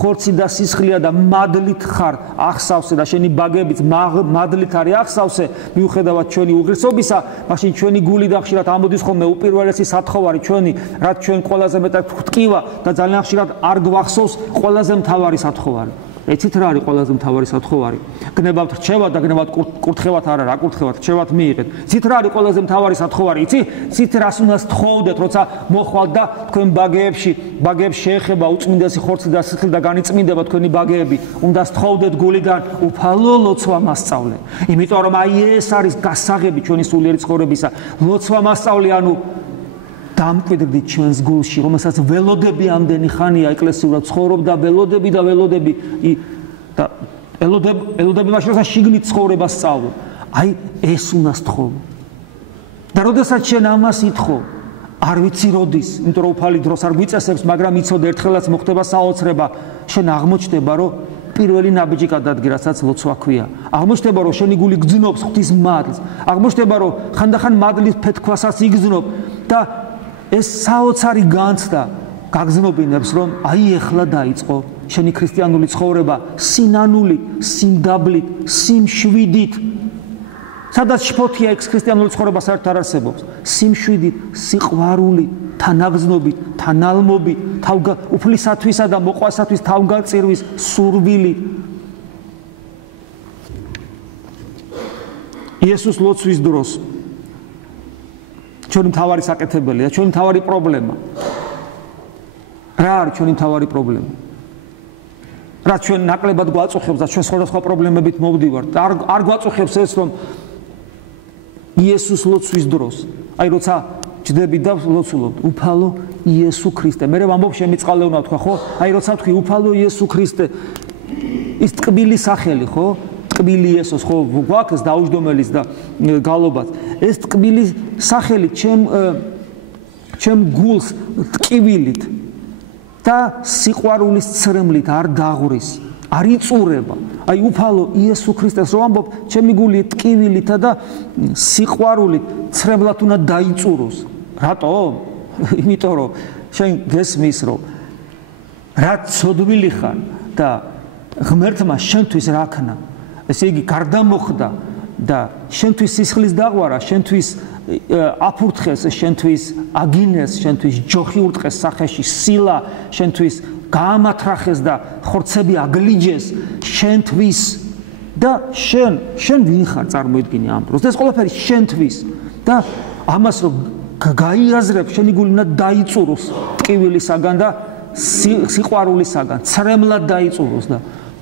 ხორცი და სისხლია და მადლით ხარ ახსავსე და შენი ბაგეებიც მადლით არის ახსავსე, მიუხედავად ჩვენი უღირსობისა, მაშინ ჩვენი გული და ხშირად ამოდის ხოლმე უპირველესი სათხოვარი ჩვენი რაც ჩვენ ყველაზე მეტად გვტკივა და ძალიან ხშირად არ გვახსოვს ყველაზე მთავარი სათხოვარი. ეცით რა არის ყველაზე მთავარი სათხოვარი? გნებავთ რჩევა და გნებავთ კურთხევათ არა რა კურთხევათ რჩევათ მიიღეთ. იცით რა არის ყველაზე მთავარი სათხოვარი? იცით რას უნდა სთხოვდეთ, როცა მოხვალთ და თქვენ ბაგეებში შეეხება უწმინდესი ხორცი და სისხლი და განიწმინდება თქვენი ბაგეები. უნდა სთხოვდეთ გულიდან უფალო ლოცვა მასწავლე. იმიტომ რომ აი ეს არის გასაღები ჩვენი სულიერი ცხოვრებისა. ლოცვა მასწავლე ანუ დამკვიდრდით ჩვენს გულში, რომელსაც ველოდები ამდენი ხანია ეკლესიურად ცხოვრობ და ველოდები და ელოდები მაშინ როცა შიგნით ცხოვრება სწავლობ. აი ეს უნდა სთხოვო. და როდესაც შენ ამას ითხოვ, არ ვიცი როდის, იმიტომ რომ უფალი დროს არ გვიწესებს, მაგრამ იცოდე ერთხელაც მოხდება საოცრება, შენ აღმოჩნდება, რომ პირველი ნაბიჯი გადადგე, რასაც ლოცვა ქვია. აღმოჩნდება, რომ შენი გული გძნობს ღვთის მადლს. აღმოჩნდება, რომ ხანდახან მადლის ფეთქვასაც იგზნობ და ეს საოცარი განცდა გაგზნობინებს, რომ აი ეხლა დაიწყო შენი ქრისტიანული ცხოვრება სინანულით, სიმდაბლით, სიმშვიდით. სადაც შფოთია ეს ქრისტიანული ცხოვრება საერთოდ არ არსებობს. სიმშვიდით, სიყვარულით, თანაგზნობით, თანალმობით, უფლისათვისა და მოყვასათვის თავგაწირვის სურვილით. იესოს ლოცვის დროს ჩვენი მთავარი საკეთებელი და ჩვენი მთავარი პრობლემა. რა არის ჩვენი მთავარი პრობლემა? რა ჩვენ ნაკლებად გვაწუხებს და ჩვენ სხვადასხვა პრობლემებით მოვდივართ. არ გვაწუხებს ეს, რომ იესოს ლოცვის დროს, აი როცა ჭდებით და ლოცულობთ, უფალო იესო ქრისტე. მე ვამბობ შემიწყალე უნდა თქვა, ხო? აი როცა თქვი უფალო იესო ქრისტე, ის ტკბილი სახელი, ხო? ტკბილი იესოს ხო გვაქვს დაუჯდომელის და გალობაც. ეს ტკბილი სახელი ჩემ გულს ტკივილით და სიყვარულის ცრემლით არ დაღურის, არ იწურება. აი უფალო იესო ქრისტეს რომ ამბობ, ჩემი გული ტკივილითა და სიყვარულით ცრემლად უნდა დაიწუროს. რატო? იმიტომ რომ შენ გესმის რომ რა ცოდვილი ხარ და ღმერთმა შენთვის რა ქნა. ესე იგი გარდამოხდა და შენთვის სისხლის დაღვარა, შენთვის აფურთხეს, შენთვის აგინეს, შენთვის ჯოხი ურტყეს სახეში, სილა, შენთვის გაამათრახეს და ხორცები აგლიჯეს შენთვის და შენ ვინ ხარ წარმოიდგინე ამ დროს. ეს ყველაფერი შენთვის და ამას რომ გაიაზრებ შენი გული უნდა დაიწუროს ტკივილისაგან და სიყვარულისაგან, ცრემლად დაიწუროს და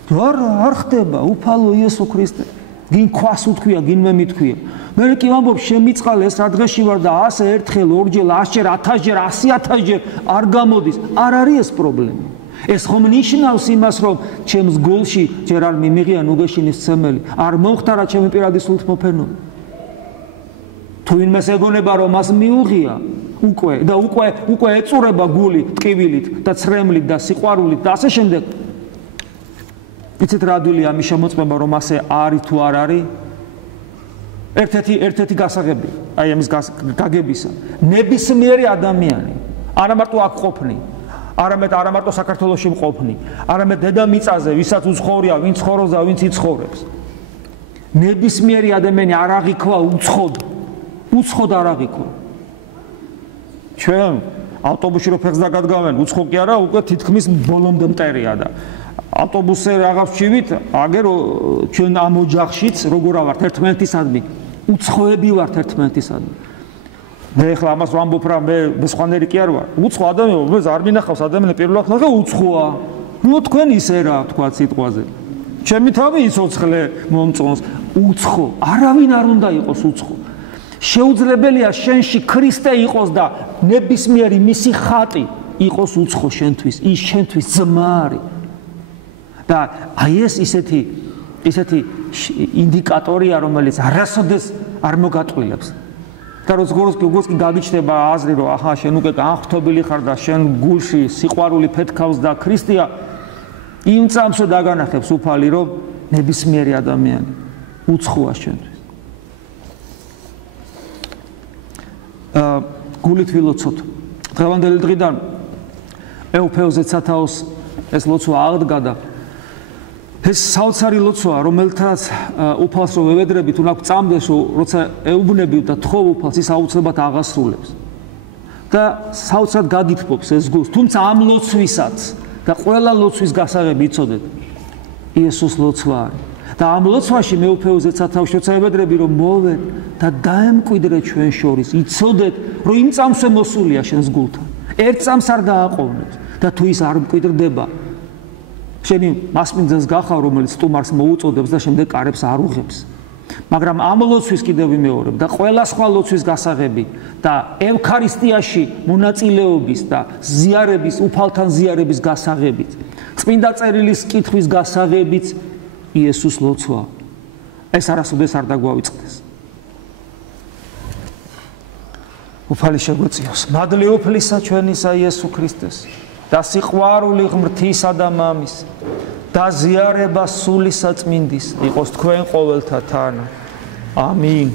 არ ხდება უფალო იესო ქრისტე. გინ ქვას უთქვია, გინმე მithქვია. მე კი ვამბობ შემიწყალე ეს რა დღეში ვარ და ასე ერთხელ, ორჯერ, 100-ჯერ, 1000-ჯერ, 100.000-ჯერ არ გამოდის. არ არის ეს პრობლემა. ეს ხომ ნიშნავს იმას, რომ ჩემს გულში ჯერ არ მიმიღია ნუგეშინის ცემელი, არ მომხდარა ჩემი პირადი სულთმოფენობა. თუ ვინმეს ეგონება რომ მას მიუღია უკვე ეწურება გული ტკივილით და ცრემლით და სიყვარულით და ასე შემდეგ. იცით რა ადვილია ამის შემოწმება რომ ასე არის თუ არ არის? ერთ-ერთი გასაღები აი ამის გაგებისა. ნებისმიერი ადამიანი არა მარტო აქ ყოფნი, არა მარტო საქართველოში მყოფნი, არამედ დედამიწაზე, ვისაც უცხოვრია, ვინც ცხოვრობს და ვინც იცხოვრებს. ნებისმიერი ადამიანი არ აღიქვა უცხოდ არ აღიქვა. ჩვენ ავტობუსში რო ფეხს დაგადგავენ, უცხო კი არა, უკვე თითქმის ბოლომდე მტერია და ავტობუსზე რაღაც ვჩივით, აგერ ჩვენ ამ ოჯახშიც როგორ ავართ ერთმანეთისადმი, უცხოები ვართ ერთმანეთისადმი. მე ახლა ამას ვამბობ რა, მე სხვანაირი კი არ ვარ. უცხო ადამიანი, მე არ მინახავს ადამიანი პირველად ნახე უცხოა. ნუ თქვენ ისე რა თქვა სიტყვაზე. ჩემი თავი იცოცხლე მომწონს, უცხო, არავინ არ უნდა იყოს უცხო. შეუძლებელია შენში ქრისტე იყოს და ნებისმიერი მისი ხატი იყოს უცხო შენთვის, ის შენთვის ძმა არის. და აი ეს ისეთი ინდიკატორია, რომელიც არასოდეს არ მოგატყილებს. და როგორც კი გაგიჩნდება აზრი, რომ აჰა, შენ უკვე განხრთობილი ხარ და შენ გულში სიყვარული ფეთქავს და ქრისტეა, იმ წამსო დაგანახებს უფალი, რომ ნებისმიერი ადამიანი უცხოა შენთვის. გულით ვილოცოთ. დღევანდელი დღიდან ეუფეოზე ცათაოს ეს ლოცვა აღდგა და ეს საოცარი ლოცვაა, რომელთაც უფალს რომ ევედრებით, უნდა გწამდეს, რომ როცა ეუბნები და თხოვ უფალს, ის აუცილებლად აღასრულებს. და საოცრად გაგითბობს ეს გულს. თუმცა ამ ლოცვისაც და ყველა ლოცვის გასაღები იცოდეთ, იესოს ლოცვა არის. და ამ ლოცვაში მე უფეოზე ცათავს შევედრები, რომ მოვედ და დაემკვიდრე ჩვენ შორის, იცოდეთ, რომ იმ წამსვე მოსულია შენს გულთან. ერთ წამს არ დააყოვნეთ და თუ ის არ მკვიდრდება, შენი მასპინძელს გახავ, რომელიც სტუმარს მოუწოდებს და შემდეგ კარებს არ უღებს. მაგრამ ამ ლოცვის კიდევ ვიმეორებ და ყველა სხვა ლოცვის გასაღები და ევქარისტიაში მონაწილეობის და ზიარების, უფალთან ზიარების გასაღებით, წმინდა წერილის კითხვის გასაღებით იესოს ლოცვა. ეს არასოდეს არ დაგვავიწყდეს. უფალი შეგვეციოს. მადლი უფლისა ჩვენისა იესო ქრისტეს და სიყვარული ღმრთისა და მამის და ზიარება სული საწმინდის იყოს თქვენ ყოველთა თან. ამინ.